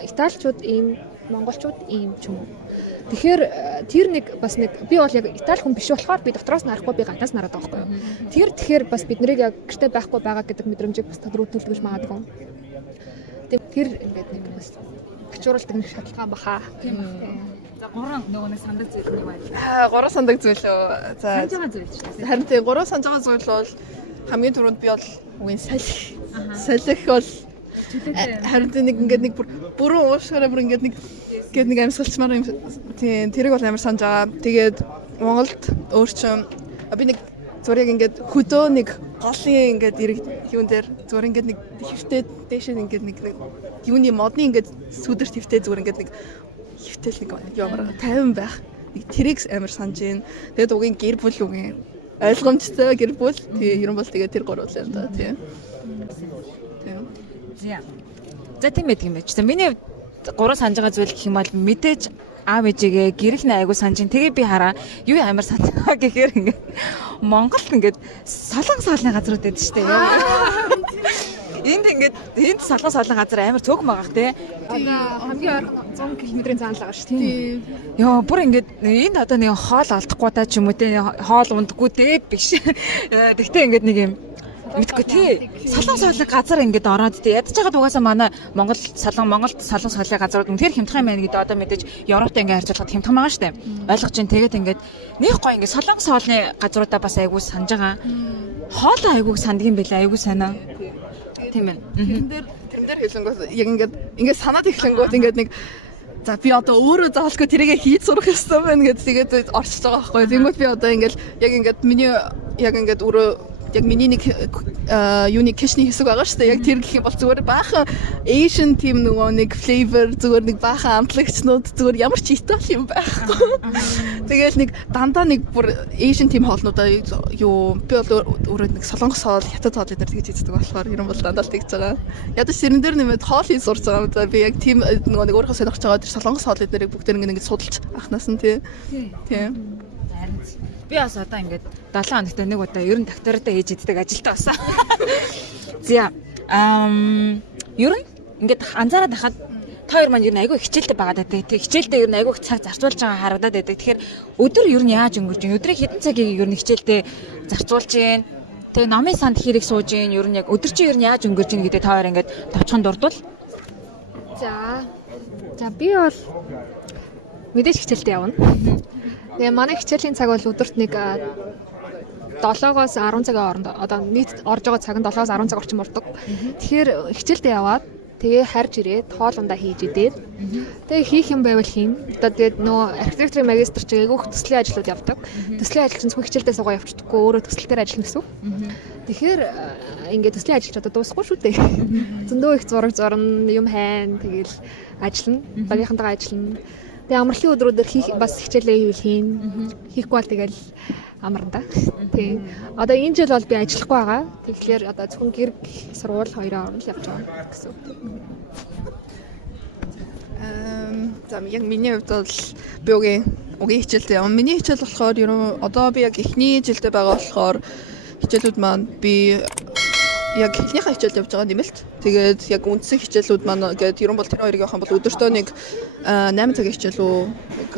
Италичууд ийм, монголчууд ийм ч юм уу. Тэгэхээр тэр нэг бас нэг би бол яг Итали хүн биш болохоор би дотроос нь харахгүй би гаднаас нараад байгаа байхгүй юу? Тэгэхээр бас бид нарыг яг гэртээ байхгүй байгаа гэдэг мэдрэмжийг бас төрүүлж магадгүй. Тэр ингээд нэг бас гачууруулдаг нэг шалтгаан баха. Тийм үү. За 3 нөгөө нэг сандаг зүйл нэг байна. 3 сандаг зүйл үү. За санаж байгаа зүйл ч гэсэн. Харин тийм 3 санаж байгаа зүйл бол хамгийн түрүүнд би бол үгийн салхи бол харин нэг ингээд нэг бүрэн уушгаараа бүр ингээд нэг амьсгалчмаар юм. Тийм тэрийг бол амар санаж байгаа. Тэгээд Монголд өөрчн би нэг зүгээр ингээд хөдөө нэг голын ингээд юун дээр зүгээр ингээд нэг хөвтэй дээш ингээд нэг юуны модны ингээд сүдэр твтэй зүгээр ингээд нэг хөвтэй нэг ямар 50 байх. Нэг тэрийг амар санаж байна. Тэгээд угийн гэр бүл үгийн ойлгомжтой гэр бүл. Тэгээ ер нь бол тэгээд тэр гурвал юм да тийм. За тийм байдаг юм байж. Миний 3 санаж байгаа зүйл гэх юм бол мэдээж аав ээжигээ гэрэл нь айгу санаж. Тэгээ би хараа юу амар санаа гэхээр ингээд Монголд ингээд солон соолны газрууд байдаг шүү дээ. Энд ингээд энд солон соолны газар амар цөөхөн байгаа те. Хамгийн ойрхон 100 км-ийн цаанал байгаа шүү дээ. Йоо бүр ингээд энд одоо нэг хоол алдахгүй та ч юм уу те хоол ундаггүй те биш. Тэгтээ ингээд нэг юм мэдгүй тий. Солон соолны газар ингээд ороод тий. Ядаж байгаад угаасаа манай Монголд солон соолны газрууд үнэхээр хямдхан юм байна гэдэг одоо мэдээж Европтой ингээд харьцуулахад хямдхан байгаа шүү дээ. Ойлгож чинь тэгээд ингээд нэг гоё ингээд солон соолны газруудаа бас айгуу санаж байгаа. Хоолоо айгуу сандгийн байлаа айгуу санаа. Тийм ээ. Тэрэн дээр хэлэнгүүт яг ингээд санаад эхлэнгүүт ингээд нэг за би одоо өөрөө заалгүй тэрийгэ хийж сурах ёстой байна гэдэг тэгээд орчиж байгаа байхгүй. Тэнгүүт би одоо ингээд яг ингээд миний яг ингээд өөрөө яг миний нэг юуны кэшний хэсэг байгаа шүү дээ. Яг тэр гэх юм бол зүгээр баахан Asian team нөгөө нэг flavor зүгээр нэг баахан амтлагчнууд зүгээр ямар ч Итали юм байхгүй. Тэгээл нэг дандаа нэг бүр Asian team хоолнуудаа юу би бол өөрөө нэг солонгос хоол, хятад хоол эдгээр тэгж хийдэг болохоор ер нь бол дандаа л тэгж байгаа. Ядаж тэрэн дээр нэмээд хоол хийж сурч байгаа юм да. Би яг team нөгөө нэг өөрөө сонирхож байгаа тэр солонгос хоол эдээрийг бүгд ингэ судалж ахнаас нь тий. Би бас одоо ингээд 7 хоногт нэг удаа ер нь докторатаа хийж иддэг ажилтаа басан. За ер нь ингээд анзаараад хахад та хоёр маань ер нь айгүй хичээлтэй байгаад байдаг. Тэг хичээлдээ ер нь айгүй цаг зарцуулж байгаа харагдаад байдаг. Тэгэхээр өдөр ер нь яаж өнгөрч вэ? Өдрийн хэдэн цагийг ер нь хичээлдээ зарцуулж гин. Тэгээ номын санд хэрэг сууж гин. Ер нь яг өдөр чи ер нь яаж өнгөрч гин гэдэг та хоёр ингээд товчхон дурдвал. За би бол мэдээж хичээлдээ явна. Тэгээ манай хичээлийн цаг бол өдөрт нэг 7-оос 10 цагийн хооронд одоо нийт орж байгаа цаг нь 7-оос 10 цаг орчим ордог. Тэгэхээр хичээлдээ яваад Тэгээ харж ирээд хоолундаа хийж идээд тэгээ хийх юм байвал хийн. Одоо тэгээд нөө архитектурын магистр ч айгүйх төслийн ажлууд явдаг. Төслийн ажил чинь зөвхөн хичээлдээ суугаа явчихдаггүй өөрөө төсөл дээр ажиллана гэсэн. Тэгэхээр ингээд төслийн ажил ч одоо дуусахгүй шүү дээ. Зөндөө их зураг зурна, юм хайна, тэгэл ажиллана. Багийнхантайгаа ажиллана. Тэгээ амралтын өдрүүдээр хийх бас хичээлээ хийвэл хийн. Хийхгүй бол тэгэл амарна. Тий. Одоо энэ жил бол би ажиллахгүй байгаа. Тэгэхээр одоо зөвхөн гэр сургууль хоёроо орно л явж байгаа гэсэн үг. За яг миний хувьд бол би үгийн хичээлтэй юм. Миний хичээл болохоор ерөн одоо би яг эхний жилдээ байгаа болохоор хичээлүүд маань би яг эхнийхээ хичээл явж байгаа нэмэлт. Тэгээд яг үндсэн хичээлүүд маань гээд ерөн бол тэр хоёрыг явах юм бол өдөртөө нэг 8 цагийн хичээл үү яг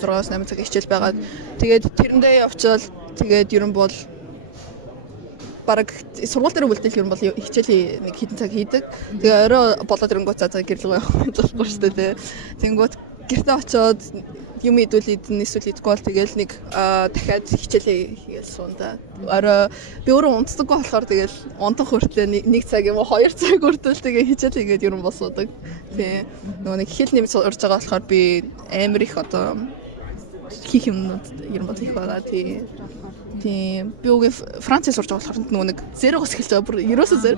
6-8 цагийн хичээл байгаа. Тэгээд тэрэндээ явчаал тэгээд ерөн бол бараг сургууль дээр үлдээл ерөн бол хичээлийн нэг хэдэн цаг хийдэг. Тэгээ орой болоод ирэнгүүт цаа гэрлэг явах болохгүй шүү дээ. Тэнгүүт гэртээ очиод юм идүүлээд эсвэл идэггүй бол тэгэл нэг дахиад хичээлээ хийгээл суунда. Орой би өөрөө унтдаггүй болохоор тэгэл унтах хүртлээ 1 цаг юм уу 2 цаг хүртэл тэгээ хичээл хийгээд ерөн босоодаг. Тий. Нөгөө нэг хэл нэмж урж байгаа болохоор би амар их одоо хийх юмнууд ерөн бол их байгаа. Тий. Тийм би үгүй Францаас сурж байгаа болохоор нөгөө нэг зерогос эхэлж байгаа. Бүр ерөөсөө зэр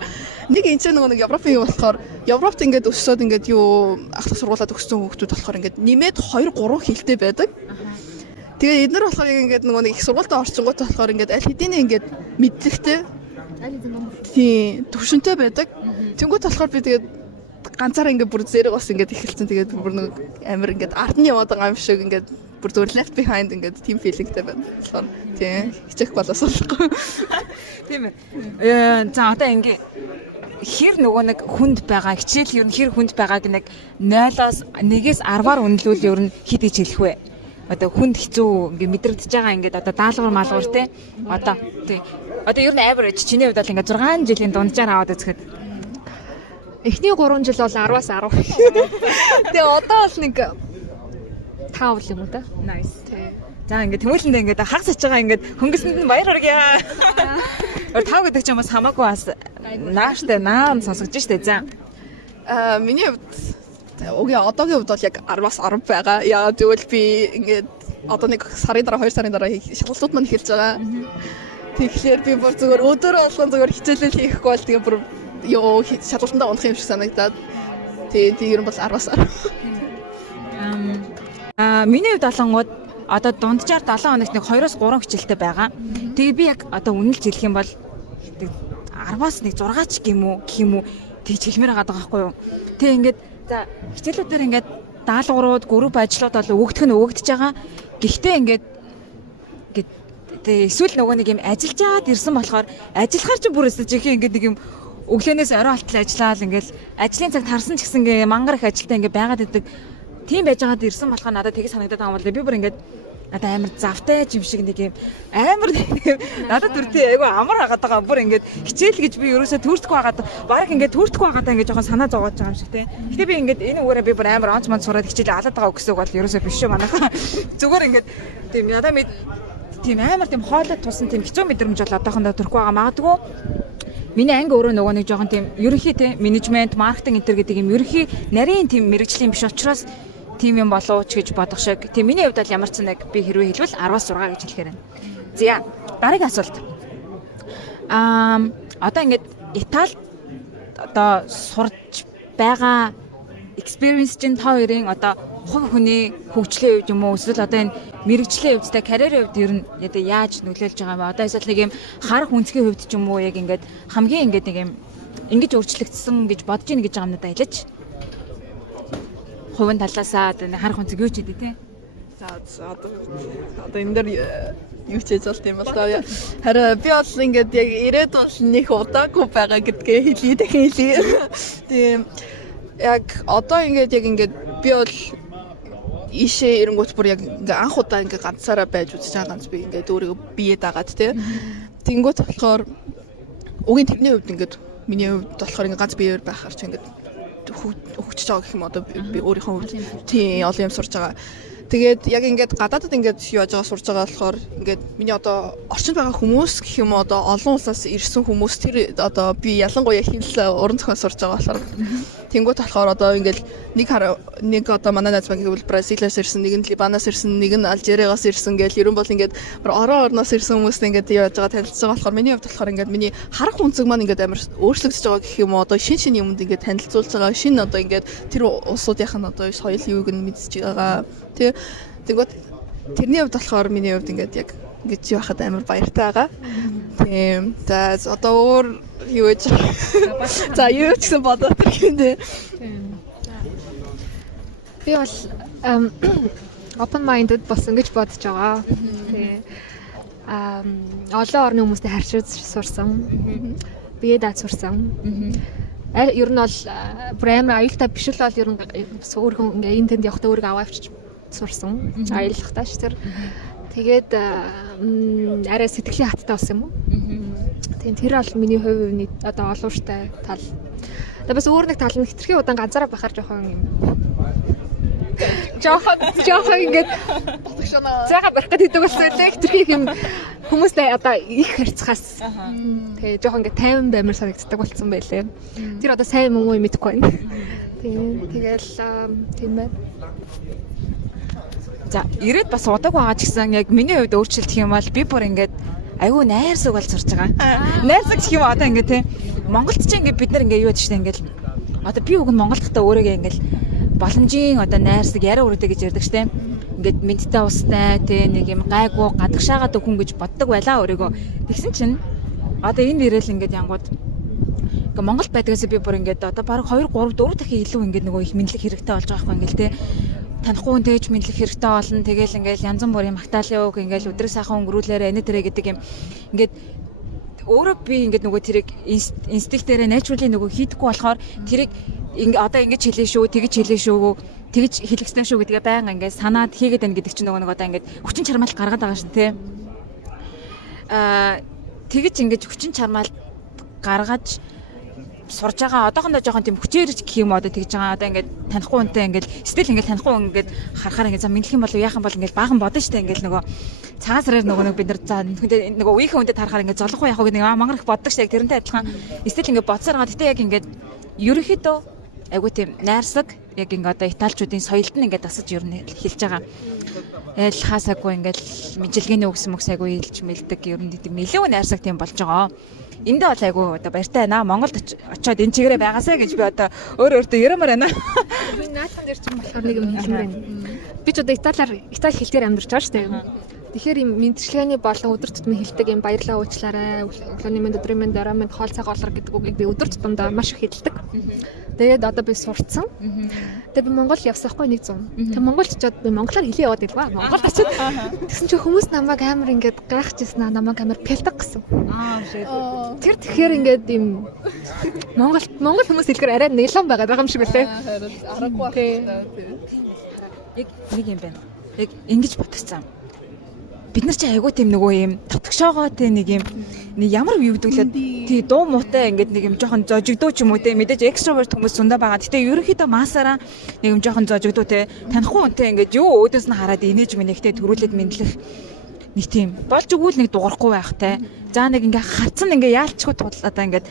нэг энэ ч нөгөө нэг Европын юу болохоор Европт ингээд өссөд ингээд юу ахлах сургуулаад өгсөн хүүхдүүд болохоор ингээд нэмээд 2 3 хэлтэй байдаг. Тэгээ эднэр болохоор ингээд нөгөө нэг их сургуультаа орчингууд болохоор ингээд аль хэдийнэ ингээд мэдлэгтэй. Тийм төвшөнтэй байдаг. Тэнгүүт болохоор би тэгээд ганцаараа ингээд бүр зерогос ингээд эхэлсэн. Тэгээд бүр нэг амар ингээд ардны яваад байгаа юм шиг ингээд бүр зүгээр left behind ингээд team feelingтэй байна. Тэгэхээр тийм хичээх болоос болохгүй. Тийм ээ. За одоо ингээ хэр нөгөө нэг хүнд байгаа хичээл ер нь хэр хүнд байгааг нэг 0-аас 1-ээс 10-аар үнэлүүл ер нь хэд гэж хэлэх вэ? Одоо хүнд хэцүү ингээ мэдрэгдэж байгаа ингээд одоо даалгавар малгавар те. Одоо тий. Одоо ер нь average чиний хувьд бол ингээ 6 жилийн дунджаар аваад үзэхэд Эхний 3 жил бол 10-аас 10. Тэгээ одоо бол нэг 5 юм уу та? Nice. За ингээд тэмүүлэндээ ингээд хагас очиж байгаа ингээд хөнгөсөнд нь баяр хүргэе. 5 гэдэг чинь бас хамаагүй бас нааштай наан сонсогдож штэ. За. Миний хувьд үгүй одоогийн хувьд бол яг 10-аас 10 байгаа. Яагаад гэвэл би ингээд одоо нэг сарын дараа 2 сарын дараа шалгалтууд маань эхэлж байгаа. Тэгэхээр би бүр зүгээр өдөрөө болгон зүгээр хичээлэл хийхгүй бол тэгээ бүр ёо шалгалтандаа унах юм шиг санагдаад. Тэгээ ер нь бол 10-аас 10. Миний хувьд олонгууд одоо дунджаар 7 хоногт нэг 2-3 хичээлтэй байгаа. Тэгээ би яг одоо үнэлж хэлэх юм бол 10-аас нэг 6 ч гэх юм уу тэгж хэлмээр байгаа байхгүй юу. Тэгээ ингээд за хичээлүүдээр ингээд даалгаврууд, групп ажлууд бол өгөгдөж байгаа. Гэхдээ ингээд эсвэл нөгөө нэг юм ажиллаж аваад ирсэн болохоор ажиллахаар ч бүр өсөж их ингээд нэг юм өглөөнөөс орой алтал ажиллаад ингээд ажлын цаг тарсан ч гэсэн ингээд мангар их ажилтаа ингээд байгаад идэг. Тийм байж байгаад ирсэн болохоор надад тгий санагдаад байгаа юм бол би бүр ингээд надад амар завтай юм шиг нэг юм амар надад төртөө айгүй амар хагаад байгаа бүр ингээд хичээл гэж би ерөөсөө төртөхгүй хагаад баг ингээд төртөхгүй хагаад ингээд жоохон санаа зовоож байгаа юм шиг те. Гэтэ би ингээд энэ үгээрээ би бүр амар онц манд сураад хичээл алаад байгаа гэсэн үг бол ерөөсөө биш шүү манайхаа. Зүгээр ингээд тийм надад тийм амар тийм хоолой тусан тийм хэцүү мэдрэмж бол одоохондоо төрөхгүй байгаа магадгүй. Миний анги өөрөө нөгөө нэг жоохон тийм ерөнхий тийм менежмент, маркетинг энтер гэдэг юм ерөнхий нарийн тийм мэрэгжлийн биш учраас тийм юм болов ч гэж бодох шиг. Тийм миний хувьд бол ямар ч нэг би хэрвээ хэлвэл 10-аас 6 гэж хэлэхээр байна. За, дараагийн асуулт. Одоо ингээд Италид одоо сурч байгаа experience чинь та хоёрын одоо хувь хүний хөгжлийн үед юм уу эсвэл одоо энэ мэрэгжлийн хувьд та карьерийн хувьд ер нь одоо яаж нөлөөлж байгаа юм бэ? Одоо эсвэл нэг юм харах үнцгийн хувьд ч юм уу яг ингээд хамгийн ингээд нэг юм ингэж өөрчлөгдсөн гэж бодож ийн гэж байгаа юм надад хэлээч. Хувийн талаасаа одоо харах үнцэг юу ч хэдий те. За одоо энэ дээр юу ч хийж болт юм бол таа. Харин би бол ингээд яг ирээд бол нэг удаагүй байгаа гэдгээ хэлье дахин хэлье. Тийм яг одоо ингээд би бол ишээ эрэнгүүт бүр яг ингээ анх удаа ингээ ганцаараа байж үзэж байгаа ганц би ингээ өөрийгөө бие дагаад тий. Тэнгүүт болохоор үгийн тэрний хувьд ингээ миний хувьд болохоор ингээ ганц биеэр байхаар ч ингээ хөгжиж байгаа гэх юм одоо би өөрийнхөө хувьд тий олон юм сурж байгаа. Тэгээд яг ингээд гадаадд ингээд юу яаж байгаа сурж байгаа болохоор ингээд миний одоо орчинд байгаа хүмүүс гэх юм одоо олон улсаас ирсэн хүмүүс тэр одоо би ялангуяа хэл уран зохион сурж байгаа болохоор Тэнгуут болохоор одоо ингээд нэг одоо манай найз маань гэвэл Бразилиас ирсэн, нэг нь Либанаас ирсэн, нэг нь Алжириас ирсэн гэл ерөн бол ингээд орноос ирсэн хүмүүстэй ингээд яаж байгаа танилцж байгаа болохоор миний хувьд болохоор ингээд миний харах үнцэг маань ингээд амар өөрчлөгдөж байгаа гэх юм уу одоо шин юмд ингээд танилцуулж байгаа шинэ одоо ингээд тэр улсуудынх нь одоо соёл юуг нь мэдчихэж байгаа. Тэгвэл тэрний хувьд болохоор миний хувьд ингээд яг ингэж явахад амар баяртай байгаа. Тийм. За одоо өөр юу гэж за юу ч гэсэн бодоод байна. Би бол open minded болсон гэж бодож байгаа. Тэгээ олон орны хүмүүстэй харьцаж сурсан. Бие даад сурсан. Ер нь бол бүр амар аюултай биш л бол ер нь өөрхөн ингээ энэ тэнд явахдаа өөрийгөө аваа авчиж сурсан. Аюултай ш тэр. Тэгээд арай сэтгэлийн хаттай болсон юм уу? Тийм тэр бол миний хувийн одоо олон ууштай тал. Тэгээ бас өөр нэг тал нь хитрхи удаан ганцаараа бахаар жоохон юм. Жоохон ингээд зайгаа барих гэдэг болсон үлээ. Хитрхи юм хүмүүстэй одоо их харьцахаас. Тэгээ жоохон ингээд тайван баймар санагддаг болсон байлээ. Тэр одоо сайн юм уу мэдэхгүй байна. Тэгэл тийм байна. За, ирээд бас удааг байгаа ч гэсэн яг миний хувьд өөрчлөлт гэх юм бол би бүр ингээд айгүй найрсаг болж сурч байгаа. Найрсаг гэх юм одоо ингээд те Монголд ч ингээд бид нар ингээд юу гэж штэ ингээд одоо би уг нь Монголдхтаа өөрийгөө ингээд боломжийн одоо найрсаг яриа өрөөдэй гэж ярьдаг штэ. Ингээд мэдтэй устай те нэг юм гайгүй гадагшаагаад хүн гэж боддог байлаа өөрийгөө. Тэгсэн чинь одоо энэ ирээл ингээд янгууд ингээд Монголд байдгаас би бүр ингээд одоо баг 2 3 4 дахин илүү ингээд нөгөө их мэдлэг хэрэгтэй болж байгаа байхгүй ингээд те танихгүй хүн тэгж мэдлэх хэрэгтэй болно. Тэгэл ингээл янз бүрийн магтаалын үг ингээл өдрөө сайхан өнгөрүүлээрэ энэ тэрэ гэдэг юм. Ингээд өөрөө би ингээд нөгөө тэрийг инстинктээрээ naturally нөгөө хийдэггүй болохоор тэрийг одоо ингэж хэлээ шүү, тэгж хэлээ шүү, тэгж хэлэхсэн шүү гэдгээ байнга ингээд санаад хийгээд байна гэдэг чинь нөгөө одоо ингээд хүчин чармаалт гаргаад байгаа шүү тий. Тэгж ингээд хүчин чармаалт гаргаж сурж байгаа одоохондоо жоохон тийм хүчээрч гэх юм одоо тэгж байгаа одоо ингээд танихгүй үнтэй ингээд стил ингээд танихгүй ингээд харахаар ингээд за мэдлэх юм бол яахан бол ингээд баахан бодно штэ ингээд нөгөө цагаан сараар нөгөө бид нар за нөгөө үеийнхэн үнтэй тарахаар ингээд золох уу яах вэ гэдэг мангар их боддог штэ яг тэрнтэй адилхан стил ингээд бодсоор байгаа гэтээ яг ингээд ерөнхийдөө айгуу тийм найрсаг яг ингээд одоо италичуудын соёлд нь ингээд тасаж ер нь хэлж байгаа хасаагүй ингээд мэдлэгээний үгс мөкс айгуу хэлж мэлдэг ер нь тийм илүү найрсаг тийм болж байгаа. Энд бол айгу одоо баяртай байна. Монголд очиод энэ чигээрээ байгаасаа гэж би одоо өөртөө ярмаар байна. Би наадхан дээр ч юм болохоор нэг юм хэлмээр байна. Би ч одоо Итали хэл дээр амьдарч байгаа шүү дээ. Тэгэхээр юм мэдчилгээний болон өдөр тутмын хэлдэг юм баярлалаа уучлаарай. Өглөөний мэнд өдрийн мэнд орой мэнд хоол цаг олор гэдэг үгийг би өдөр тутамдаа маш их хэлдэг. Тэгээд одоо би сурцсан. Тэгээд би Монгол явсаахгүй 100. Тэгээд Монголч очиод би монголоор хэлээ яваад илваа. Монголд очиод тэгсэн чинь хүмүүс намайг амар ингээд гайхажсэн намайг амар пялдаг гэсэн. Тэр тэгэхээр ингээд юм Монгол хүмүүс хэлэхээр арай нэлон байгаа юм шиг үлээ. Аргагүй байна. Яг нэг юм байна. Яг ингэж ботгцсан. Бид нар чи айгуу тийм нөгөө юм татгшоогоо те нэг юм нэг ямар юу гэдүүлээд тий дуу муутай ингээд нэг юм жоохон зожигдуу ч юм уу те мэдээж экстроверт хүмүүс зөндөө байгаа. Гэтэ ерөнхийдөө маасаараа нэг юм жоохон зожигдуу те танихгүй үнтэй ингээд юу өөдөөс нь хараад инээж минийхтэй төрүүлээд мэдлэх нэг тийм болж өгвөл нэг дуурахгүй байх те. За нэг ингээ харцсан ингээ яалчгүй тулаадаа ингээд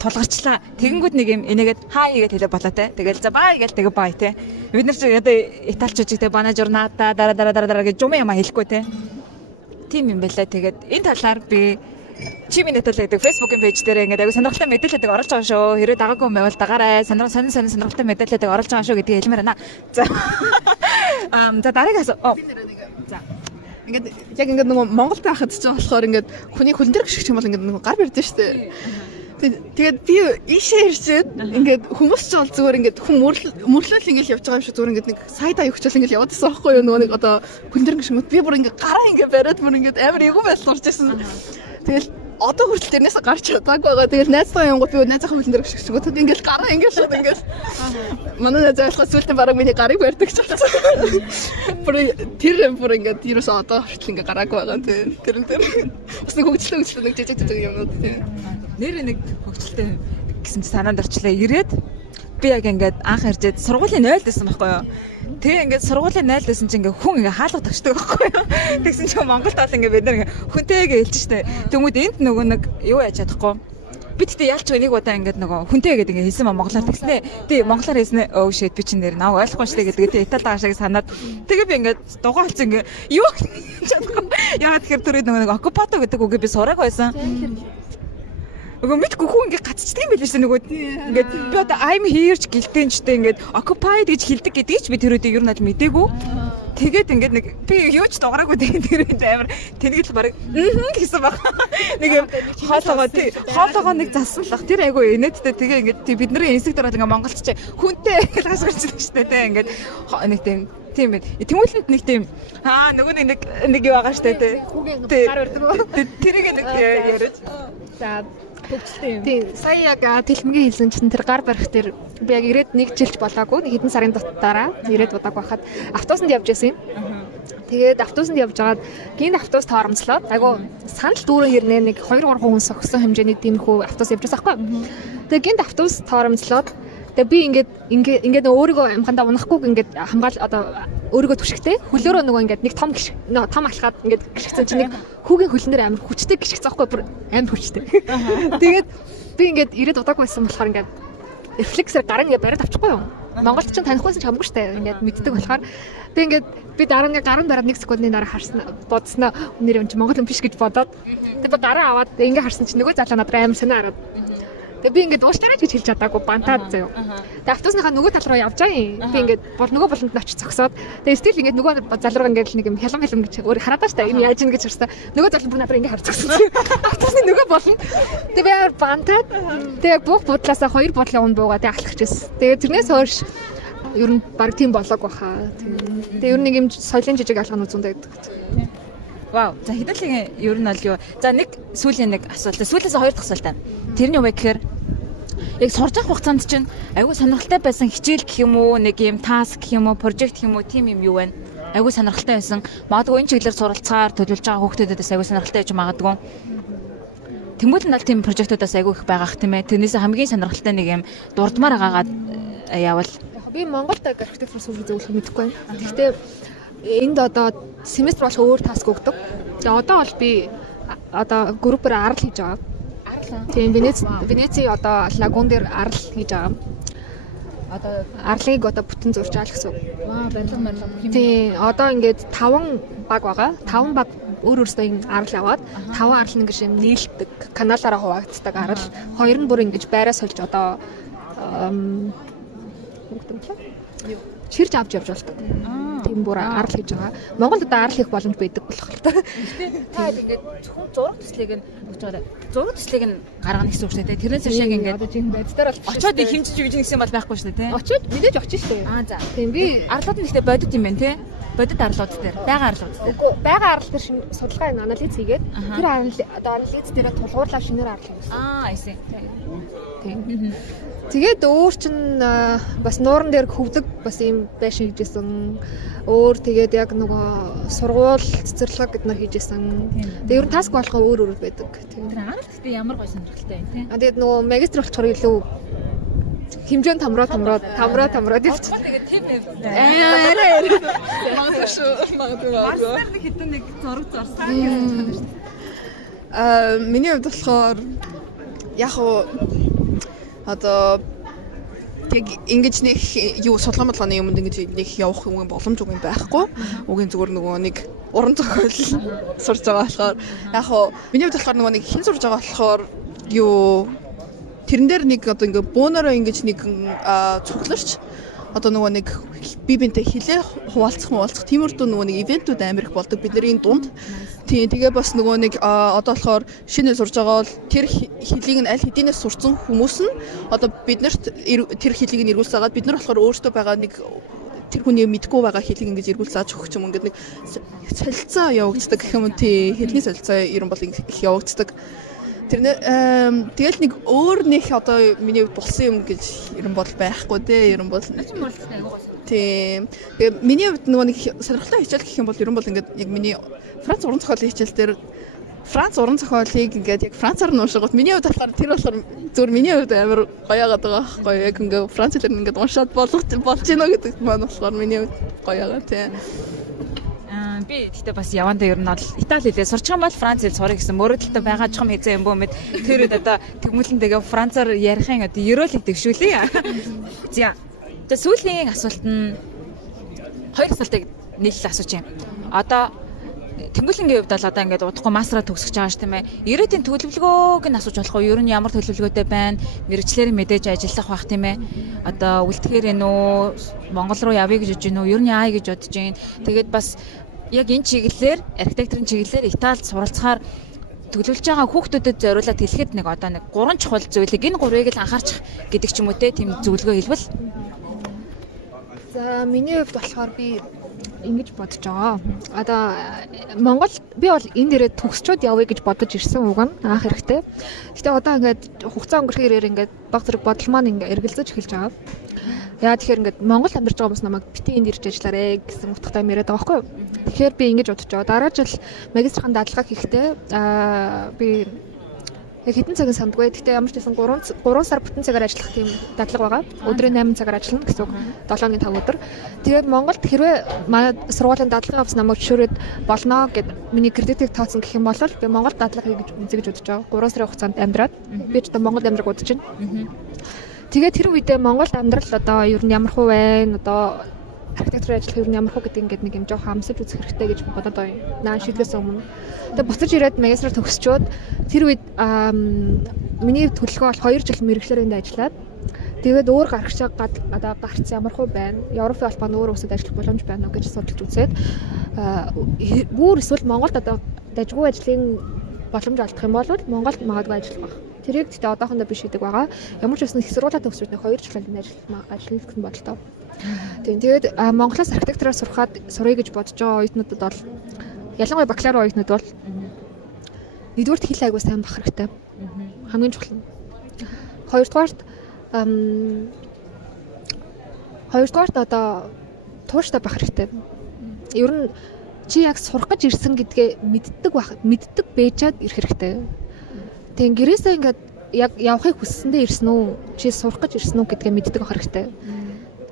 тулгарчлаа. Тэгэнгүүт нэг юм энийгээд хаа игээд хэлээ болоо те. Тэгэл за бай гээл тэгээ бай те. Бид нар чи одоо италичууд те бана журната дараа гэж юм яма хэлэхгүй те. Тийм юм байлаа. Тэгээд энэ талаар би Чими Натал гэдэг Facebook-ийн пэйж дээр ингээд аягүй сонирхолтой мэдээлэлийг оруулж байгаа шүү. Хэрэв дагаагүй юм байвал дагаарай. Сонирхолтой мэдээлэлийг оруулж байгаа шүү гэдгийг хэлмээр байна. За. За дараагаас за. Ингээд яг ингээд нөгөө Монголд байхад ч болохоор ингээд хүний хөлн дээр гიშгч юм бол ингээд нөгөө гар барьдсан шүү дээ. Тэгээд би ийшээ ирчээд ингээд хүмүүс ч бол зүгээр ингээд хүн мөрлөл ингээд явж байгаа юм шиг зүгээр ингээд нэг сайдаа өгчөөл ингээд яваад байсан байхгүй юу нөгөө нэг одоо хөлн дээр гიშгмэд би бүр ингээд гараа ингээд бариад бүр ингээд амар эвгүй байсал урж ирсэн. Тэгэл одоо хүртэл тэрнээс гарч чадаагүй байгаа. Тэгэл найзтайгаа явгууд би найзынхаа хөлн дээр гიშгчгөө tad ингээд гараа ингээд шууд ингээд манай найз айлхаа сүлтэн бараг миний гарыг барьдаг ч болсон. Бүр бүр ингээд ерөөсөө одоо хүртэл ингээд гараагүй байгаа. Тэрэн дээр бас нэг хөгжлөө нэг жижиг юмнууд тийм. Нэр нэг хөгжилтэй гэсэн санаанд орчлаа. Ирээд би яг ингээд анх иржээд сургуулийн 0 дэсэн байхгүй юу. Тэгээ ингээд сургуулийн 0 дэсэн чинь ингээд хүн ингээд хаалга тагчдаг байхгүй юу. Тэгсэн чинь Монголд бол ингээд бид нар хүнтэйгээ хэлж штэ. Тэнгүүд энд нөгөө нэг юу яаж чадахгүй. Би тэгтээ ялч энийг удаа ингээд нөгөө хүнтэй гэдэг ингээд хэлсэн монголоор тэгснэ. Тий монголоор хэлснэ. Oh shit би чинь нэр наа ойлгохгүй штэ гэдэг. Тий Итали даашааг санаад тэгээ би ингээд дугаа хэлсэн ингээд юу чадахгүй. Яагаад тэгэхээр түрүү нөгөө оккупато гэдэг үгээ би сураг байсан. Нөгөө мэдгүй хүн ингээд гацчдаг юм байл шүү нөгөө ингээд би одоо I'm here ч гэлтэнчтэй ингээд occupied гэж хэлдэг гэдгийг ч би тэрүүдээ ер нь аль мэдээгүй. Тэгээд ингээд нэг би юу ч дугаараагүй тэгээд амар тэнэгэл баг гэсэн баг. Нэг юм хоолоогоо нэг зассан л ах тэр айгу инээдтэй тэгээ ингээд бид нарын инсэг дараад ингээд монголч чи хүнтэй гэж гарчдаг штэ тэ ингээд нэг тийм байт. Тэмүүлэнд нэг тийм нөгөө нэг юу байгаа штэ тэ. Гар өрдөг. Тэрийг нэг яриад. За хөгжөлтэй юм. Тийм. Сая яг тэлмгийн хэлсэн чинь тэр гар барих тэр би яг ирээд 1 жилч болоогүй. Хэдэн сарын дараа ирээд удааг байхад автобусанд явж байсан юм. Тэгээд автобусанд явж байгаад гин автобус тооромцлоод айгу санал дүүрэн хэрнээ нэг 2-3 хүн согсон хэмжээний тиймэрхүү автобус явж байсан байхгүй. Тэгээд гин автобус тооромцлоод тэгээд би ингээд өөрийгөө амхандаа унахгүй ингээд хамгаал одоо өөрийгөө түшигтэй хөлөөрөө нөгөө ингээд нэг том алхаад ингээд гიშгцэн чинь нэг хүүгийн хөлнөр амар хүчтэй гიშгцэн байхгүй бүр амар хүчтэй. Тэгээд би ингээд ирээд удааг байсан болохоор ингээд рефлексээр гарын ингээд бариад авчихгүй юу. Монголд ч танихгүйсэн ч хамгүй штэ ингээд мэддэг болохоор би ингээд би дараа нэг гарын бариад 1 секундын дараа харсан бодсноо өнөр юм чи монгол юм биш гэж бодоод тэгээд гараа аваад ингээд харсан чи нөгөө залуу надад амар санаа хараад тэгээ би ингээд уушлаарай гэж хэлж чадаагүй бантаад заяа. Тэгээ автобусныхаа нөгөө тал руу явж байгаа юм. Би ингээд нөгөө болонд нь очиж зогсоод тэгээ стил ингээд нөгөө залруу ингээд нэг юм хялам гэж өөр хараад та энэ яаж ийн гэж харсан. Нөгөө залруу бүр надад ингээд харж зогссон. Автобусны нөгөө болонд тэгээ би бантаад тэгээ бүх будлаасаа 2 бодлын уун буугаад алхчихсан. Тэгээ тэрнээс хойш ер нь баг тийм болоог баха. Тэгээ ер нь нэг юм соёлын жижиг алхам үзүүндээ гэдэг. Вау. За хэдүүлгийн ер нь бол юу. За нэг сүүлийн нэг асуулт. Сүүлээс 2 дахь асуулт байна. Тэр нь юу вэ гэхээр яг сурж авах хугацаанд чинь айгүй сонирхолтой байсан хичээл гэх юм уу, нэг юм таск гэх юм уу, прожект гэх юм уу, тийм юм юу вэ? Айгүй сонирхолтой байсан. Магадгүй энэ чиглэлээр суралцахаар төлөвлөж байгаа хүүхдүүдээс айгүй сонирхолтой байж магадгүй. Тэнгүүд нь бол тийм прожектуудаас айгүй их байгаах тийм ээ. Тэрнээс хамгийн сонирхолтой нэг юм дурдмаар байгаагаад явал. Би Монголд архитектур сурах зөвлөх мэдэхгүй байна. Гэхдээ энд одоо семестр болох өөр таск өгдөг. Тэгээ одоо бол би одоо группээр арал хийж байгаа. Арал. Тийм Венеци одоо лагун дээр арал хийж байгаа. Одоо арлыг одоо бүтэн зурж байгаа л гэсэн үг. Ваа, барилга. Тийм одоо ингээд 5 баг байгаа. 5 баг өөр өөрсдөө арал аваад 5 арал нэг юм нийлдэг каналаараа хуваагддаг арал. 2 нь бүр ингэж байраа сольж одоо чирж авч явж болдог. Тийм бүр арал хийж байгаа. Монголд одоо арал хийх боломж байдаг болох л та. Та ингээд зөвхөн зураг төслийг нь өгч байгаа. Зураг төслийг нь гаргана гэсэн үг шүү дээ. Тэрнээс шиг ингээд одоо тийм байдлаар бол очоод хэмжиж үгж гэсэн юм бол байхгүй шүү дээ, тий. Очоод мэдээж очиж шүү дээ. За. Тийм би арлууд нь ихтэй бодит юм байна, тий. Бодит арлууд дээр, байга арлууд дээр. Үгүй, байга арлууд дээр судалгаа анализ хийгээд тэр одоо анализ дээр тулгуурлаа шинээр арлал хийсэн. I see. Тийм. Тэгээд өөр чин бас нууран дээр хөвдөг бас юм байшин хийжсэн. Өөр тэгээд яг нөгөө сургууль цэцэрлэг гэднэр хийжсэн. Тэгээд ер нь таск болгоо өөр байдаг. Тэр арал гэхдээ ямар гой сонирхолтой юм тий. Тэгээд нөгөө магистр болчихоор илүү хэмжээнд тамраад явчих. Тэгээд тийм байв. Арай. Магадгүй шүү. Магадгүй. Арсаар нэг хэдэн нэг зураг зарсан гэсэн шүү дээ. Миний хувьд болохоор яг уу одоо яг ингэж нэг юу судалгаа болгоны юмд ингэж нэг явах юм боломж үгүй байхгүй. Үгийн зүгээр нөгөө нэг уран зохиол сурж байгаа болохоор яг уу миний хувьд болохоор нөгөө нэг хин сурж байгаа болохоор юу тэрэн дээр нэг одоо ингээ бөөнөрөө ингэж нэг цугларч одоо нөгөө нэг бие биентэй хилээ хуваалцах тиймэрхүү нөгөө нэг ивентүүд амар их болдог бидний дунд. Тийм тэгээ бас нөгөө нэг одоо болохоор шинэ сурж байгаа бол тэр хилийг нь аль хэдийнээс сурцсан хүмүүс нь одоо биднэрт тэр хилийг нь эргүүлж байгаа. Бид нар болохоор өөртөө байгаа нэг тэр хүний мэдгүй байгаа хилийг ингэж эргүүл зааж өгөх юм ингээд нэг солилцоо явагддаг гэх юм тий хэлний солилцоо ер нь бол их явагддаг. Тэрнээ тэгэл нэг өөр нэг одоо миний болсон юм гэж ер нь бол байхгүй те ер нь бол тийм тэгээ миний хувьд нөгөө нэг сонирхолтой хичээл гэх юм бол ер нь бол ингээд яг миний Франц уран зохиолын хичээл дээр Франц уран зохиолыг ингээд яг францаар нь уншигод миний хувьд болохоор тэр болохоор зөвхөн миний хувьд амар гоё яагаад байгаа байхгүй яг ингээд франц хэлээр ингээд уншаад болж гинэ гэдэг маань болохоор миний хувьд гоё яагаад тийм Би гэхдээ бас явандаа ер нь бол Итали хэлээ сурч байгаа бол Франц хэл сурах гэсэн мөрөдөлтөй байгаа ч юм хэзээ юм бөө мэд тэр үед одоо төгмөлөнтэйгээ Францаар ярихын одоо ерөөлийг төвшүүлээ. За. Тэгээ сүүлийн асуулт нь хоёр асуултыг нийлэл асууж юм. Одоо Тэмгэлэнгийн хувьд бол одоо ингээд удахгүй мастера төгсөж байгаа ш тийм ээ. Ирээдүйн төлөвлөгөөг нь асууж болох уу? Ер нь ямар төлөвлөгөөтэй байна? Мэргэжлэр мэдээж ажиллах бах тийм ээ. Одоо үлдэхээр энэ үү? Монгол руу явъя гэж бодож байна уу? Ер нь яая гэж бодож байна. Тэгээд бас яг энэ чиглэлээр архитектурын чиглэлээр Италид суралцахаар төлөвлөж байгаа хүүхдүүдэд зориулаад хэлэхэд нэг одоо нэг гурван чухал зүйлийг энэ гурвыг л анхаарчих гэдэг ч юм уу те тийм зөвлөгөө хэлбэл. За миний хувьд болохоор би ингэж бодож байгаа. Одоо Монгол би бол энэ дээрээ төгсчүүд явъя гэж бодож ирсэн үг нь анх хэрэгтэй. Гэтэ одоо ингээд хугацаа өнгөрөхөөр ингээд баг зэрэг бодол маань ингээд эргэлзэж эхэлж байгаа. Яа тэгэхээр ингээд Монгол амьдарч байгаа хүмүүс намайг битгий энд ирж ажиллаарэ гэсэн утгатай яриад байгаа байхгүй юу? Тэгэхээр би ингэж бодож байгаа. Дараа жил магистрийн дадлага хийхдээ би яг хэдэн цагийн сандгүй. Гэхдээ ямар ч байсан 3 сар бүтэн цагаар ажиллах тийм дадлага байгаа. Өдрийн 8 цагаар ажиллана гэсэн үг. 7-ны 5 өдөр. Тэгээд Монголд хэрвээ манай сургуулийн дадлага авсан намайг зөвшөөрөөд болно гэд миний кредитийг тооцсон гэх юм бол би Монголд дадлага хий гэж үзэж бодож байгаа. 3 сарын хугацаанд амьдраад би ч одоо Монголд амьдрах удаж байна. Тэгээд тэр үедээ Монголд амьдрал одоо ер нь ямар хөө вэ? Одоо архитектурын ажил ер нь ямар хөө гэдэг ингээд нэг юм жоох хамсаж үзэх хэрэгтэй гэж бодоод байна. Наа шийдгээс өмнө. Тэгээд буцаж ирээд магистраа төгсчөөд тэр үед миний төлөвлөгөө бол 2 жил мэргэжлэрээнд ажиллаад тэгээд өөр гаргаж одоо гарц ямар хөө байна. Европын албаны өөр улсад ажиллах боломж байна уу гэж судалж үзээд бүр эсвэл Монголд одоо дажгүй ажлын боломж олдох юм бол Монголд магадгүй ажиллах байх. Тэрийг гэхдээ одоохондоо биш гэдэг байгаа. Ямар ч байсан их сургуулаа төгсөөд 2 жил энэ ажиллах гэсэн бодолтой. Тэгээд Монголоос архитектураар сурах гэж бодож байгаа оюутнуудад бол ялангуяа бакалавр оюутнууд бол нэгдүгürt хэл айгуу сайн байх хэрэгтэй. Хамгийн чухал нь. Хоёрдугаарт одоо тууштай байх хэрэгтэй. Ер нь чи яг сурах гэж ирсэн гэдгээ мэддэг бэжээд ирэх хэрэгтэй. Тэгээ гэрээсээ ингээд яг явахыг хүссэндээ ирсэн үү? Чи сурах гэж ирсэн үү гэдгээ мэддэг байх хэрэгтэй.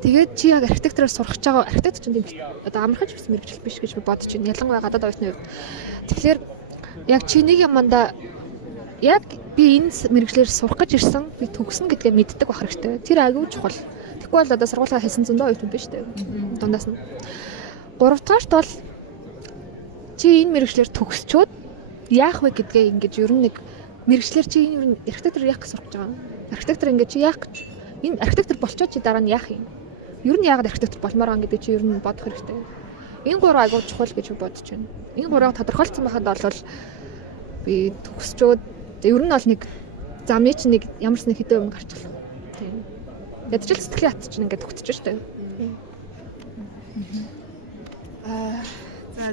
Тэгээд чи яг архитектураар сурах гэж байгаа архитектор чинь тийм одоо амархаж биш мэргэжил биш гэж би бодож байна. Ялангуяа гадаад оюутны хувьд. Тэгэхээр яг чи нэг юмдаа яг би энэ мэргэжлэр сурах гэж ирсэн, би төгсөн гэдгээ мэддэг байх хэрэгтэй. Тэр аягүй чухал. Тэгэхгүй бол одоо сургуулаа хийсэн зөндөө оюутан биш үү? Дундаас нь. Гуравдугаарт бол чи энэ мэргэжлэр төгсчөөд яах вэ гэдгээ ингэж ер нь нэг мэргэжлэр чи энэ архитектор яах гэж сурах гэж байгаа. Архитектор ингэж чи яах гэж энэ архитектор болчоод чи дараа нь яах юм? Ер нь яагаад архитектор болмоор байгаа гэдэг чи ер нь бодох хэрэгтэй. Энэ гурав аягүй чухал гэж бодож байна. Энэ гурав тодорхойлцсон байхад бол би төгсчөөд ер нь бол нэг замны чинь нэг ямар ч нэг хэдэн өмнө гарчихлаа. Тийм. Ядчил сэтгэлийн хат чинь ингээд төгтөж штэ.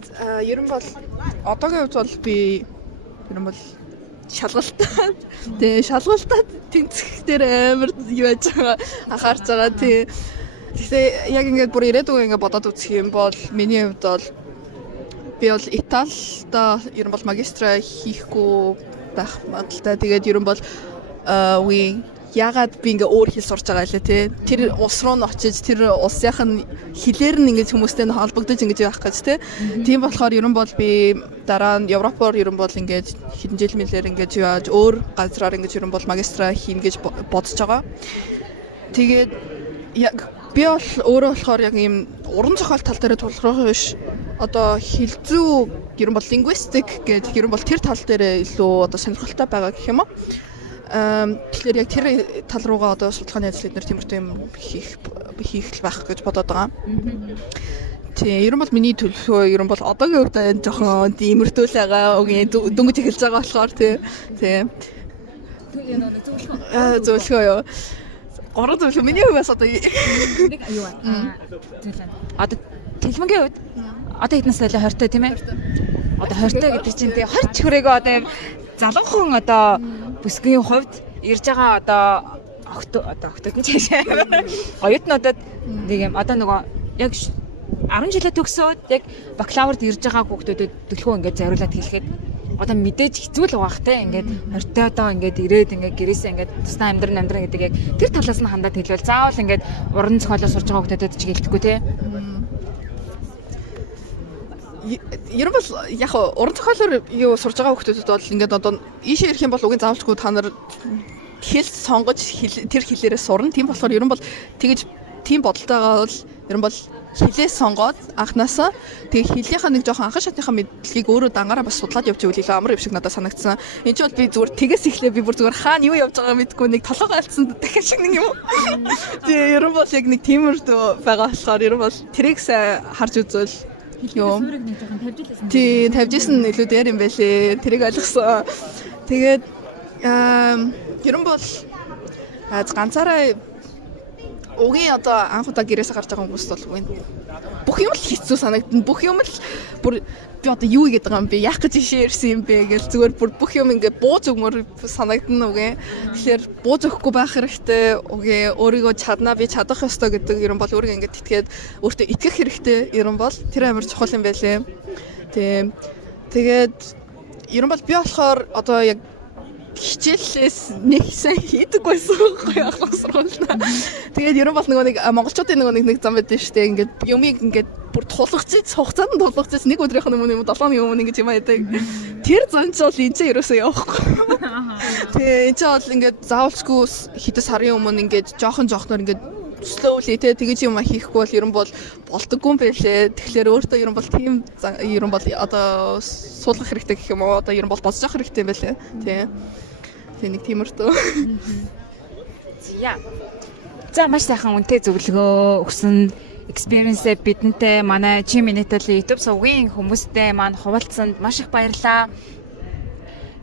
За ер нь бол одоогийн хувьд бол би ер нь бол шалгалтаад шалгалтаад тэнцэх дээр амар юу яаж байгаа анхаарч байгаа тий. Тэгсээ яг ингээд бүр ирээдүг ингээд бодоод үзэх юм бол миний хувьд бол би бол Италид ер нь бол магистра хийхгүй байх магадлалтай. Тэгээд ер нь бол ягаад би ингээ өөр хэл сурч байгаа лээ тий. Тэр улс руу н очиж тэр улсынх нь хэлээр нь ингээ хүмүүстэй холбогдож ингээ явах гэж тий. Тийм болохоор ер нь бол би дараа нь Европоор ер нь бол ингээ хэдэн жил мэлээр ингээ явж өөр газраар ингээ ер нь бол магистра хийн гэж бодож байгаа. Тэгээд яг би бол өөрөө болохоор яг ийм уран зохиол тал дээр тулгарх биш. Одоо хэлзүү ер нь бол linguistic гэдэг ер нь бол тэр тал дээр илүү одоо сонирхолтой байгаа гэх юм уу? Тэгэхээр яг тэр тал руугаа одоо судалгааны ажил эднэр тиймэрхүү юм хийх байх гэж бодоод байгаа. Тийм, ер нь бол миний төлөвлөгөө ер нь бол одоогийн үед энэ жоохон иймэрхүүл байгаа. Үгүй дөнгөж эхэлж байгаа болохоор тийм. Зөвлөгөө юу? Гурван зөвлөгөө миний хувьас одоо нэг аюу аа. Одоо Тэлмэнгийн хувьд одоо хэднээс байлаа 20 тийм ээ? Одоо 20 гэдэг чинь тий 20 хүрээгээ одоо юм залуухан одоо бүсгийн хувьд ирж байгаа одоо октод нь цаашаа оюутнуудад нэг юм одоо нөгөө яг 10 жилээ төгсөөд яг бакалаврд ирж байгаа хүүхдүүдэд төлхөө ингээд зориулаад хэлэхэд одоо мэдээж хэцүү л байгаа те ингээд 20 одоо ингээд ирээд ингээд гэрээсээ ингээд тусдаа амьдран гэдэг яг тэр талаас нь хандаад хэлвэл заавал ингээд уран зохиолоо сурж байгаа хүүхдүүдэд ч гэлтэггүй те. ер нь бол яг уран зохиолоор юу сурж байгаа хүмүүсд бол ингээд одоо ийшээ ирэх юм бол угийн заавалчгүй та нар хэл сонгож тэр хэлээрээ сурна. Тийм болохоор ер нь бол тэгэж тийм бодолтойгоо бол ер нь бол хэлээ сонгоод анханасаа тэгээ хэлийнхаа нэг жоохон анхан шатныхаа мэдлэгийг өөрөө дангаараа бас судлаад явж ивэл илүү амар юм шиг надад санагдсан. Энд чинь бол би зүгээр тэгээс эхлээ би бүр зүгээр хаана юу явж байгааг мэдэхгүй нэг толгойгоо алдсан дахиад шиг нэг юм. Тэгээ ер нь бол яг нэг тиймэрдүү байгаа болохоор ер нь бол тэрийг сайн харж үзвэл юу тий тавьжсэн илүү дээр юм байлээ. Тэрийг ойлгосон. Тэгээд ер нь бол ганцаараа угийн одоо анх удаа гэрээсээ гарч байгаа хүмүүс бол бүх юм л хэцүү санагдана. Бүх юм л бүр би одоо юу хийгээд байгаа юм бэ? Яах гэж ишээ ирсэн юм бэ гэж зүгээр бүр бүх юм ингээд бууз өгмөр санагдана угийн. Тэгэхээр бууз өгөхгүй байх хэрэгтэй. Угийн өөрийгөө чаднаа би чадах ёстой гэдэг ер нь бол өөрийгөө ингээд итгээд өөртөө итгэх хэрэгтэй. Ер нь бол тэр амар чухал юм байлээ. Тэгээд ер нь бол би болохоор одоо яг хичээлээс нэг сайн хийдэг байсан байхгүй ахлах сургуульна. Тэгээд ер нь бол нэг монголчуудын нэг зам байдаг шүү дээ. Ингээд юмыг ингээд бүр тулгаж хугацаанд тулгаж нэг өдрийнх нь өмнө 7 өдрийн өмнө ингэж юм байдаг. Тэр зам ч бол энэ ч ерөөсөө явахгүй. Тэгээ энэ ч бол ингээд заавалчгүй хэдэн сарын өмнө ингээд жоохноор ингээд slowly тэгэж юм хийхгүй бол ер нь бол болдоггүй юм байлээ. Тэгэхээр өөртөө ер нь бол тийм ер нь бол одоо суулгах хэрэгтэй гэх юм уу? Одоо ер нь бол бодож явах хэрэгтэй юм байлээ. Тэг нэг тиймэрхүү. За маш сайхан үнэтэй зөвлөгөө өгсөн experience бидэнтэй манай G-Minute-ийн YouTube сувгийн хүмүүстэй маань хуваалцсанд маш их баярлалаа.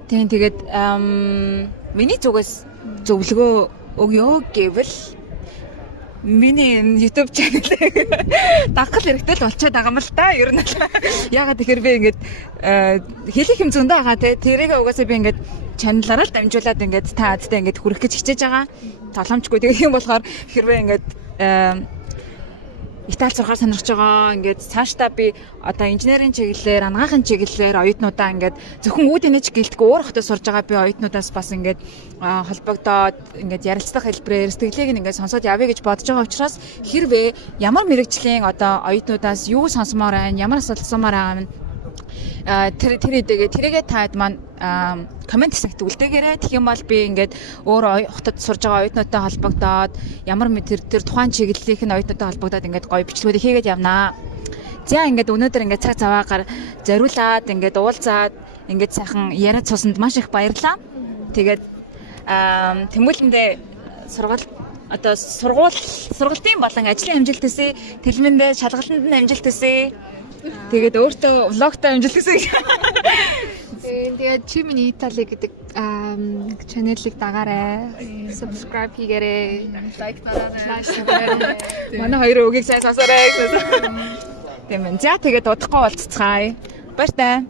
Тэгээд миний зүгээс зөвлөгөө өгөө гэвэл миний YouTube channel дагах хэрэгтэй л болчиход байгаа юм л да. Ер нь ягаад тэгэхээр би ингээд хэлэх юм зөндөө байгаа те. Тэрийг угаасаа би ингээд чаналаараа л дамжуулаад ингээд та адтай ингээд хүрэх гэж хичээж байгаа. Толомжгүй тэгээ юм болохоор хэрвээ ингээд Итали сурахаар сонирхож байгаа ингээд цаашдаа би одоо инженерийн чиглэлээр, анагаахын чиглэлээр оюутнуудаа ингээд зөвхөн үүдэнэж гэлтгүй өөр хотод сурж байгаа би оюутнуудаас бас ингээд холбогдоод ингээд ярилцлах хэлбэрээр сэтгэлийг ингээд сонсоод явъя гэж бодож байгаа учраас хэрвээ ямар мэрэгжлийн одоо оюутнуудаас юу сонсомоор байна, ямар асуултсамаар байгаа тэрийгээ таад маань комент хэсэгт үлдээгээрэй. Тэгэх юм бол би ингээд өөр хотод сурж байгаа оюутнуудтай холбогдоод ямар тэр тухайн чиглэлийнх нь оюутнуудтай холбогдоод ингээд гоё бичлэгүүдийг хийгээд явнаа. За ингээд өнөөдөр ингээд цаг цаваагаар зориулаад ингээд уулзаад ингээд сайхан яриад суусанд маш их баярлалаа. Тэгээд тэмүүлэндээ сургалтын болон ажлын амжилт төсөө, тэлмэндээ шалгалтанд нь амжилт төсөө. Тэгээд өөртөө влогтой амжилт төсөө. Тэгээд G-Minute гэдэг чаналыг дагаарай. Subscribe хийгээрэй. Лайк дараарай. Манай хоёрын үгийг сайн сонсоорой. Тийм ээ. За тэгээд удахгүй уулзцгаая. Баяр таа.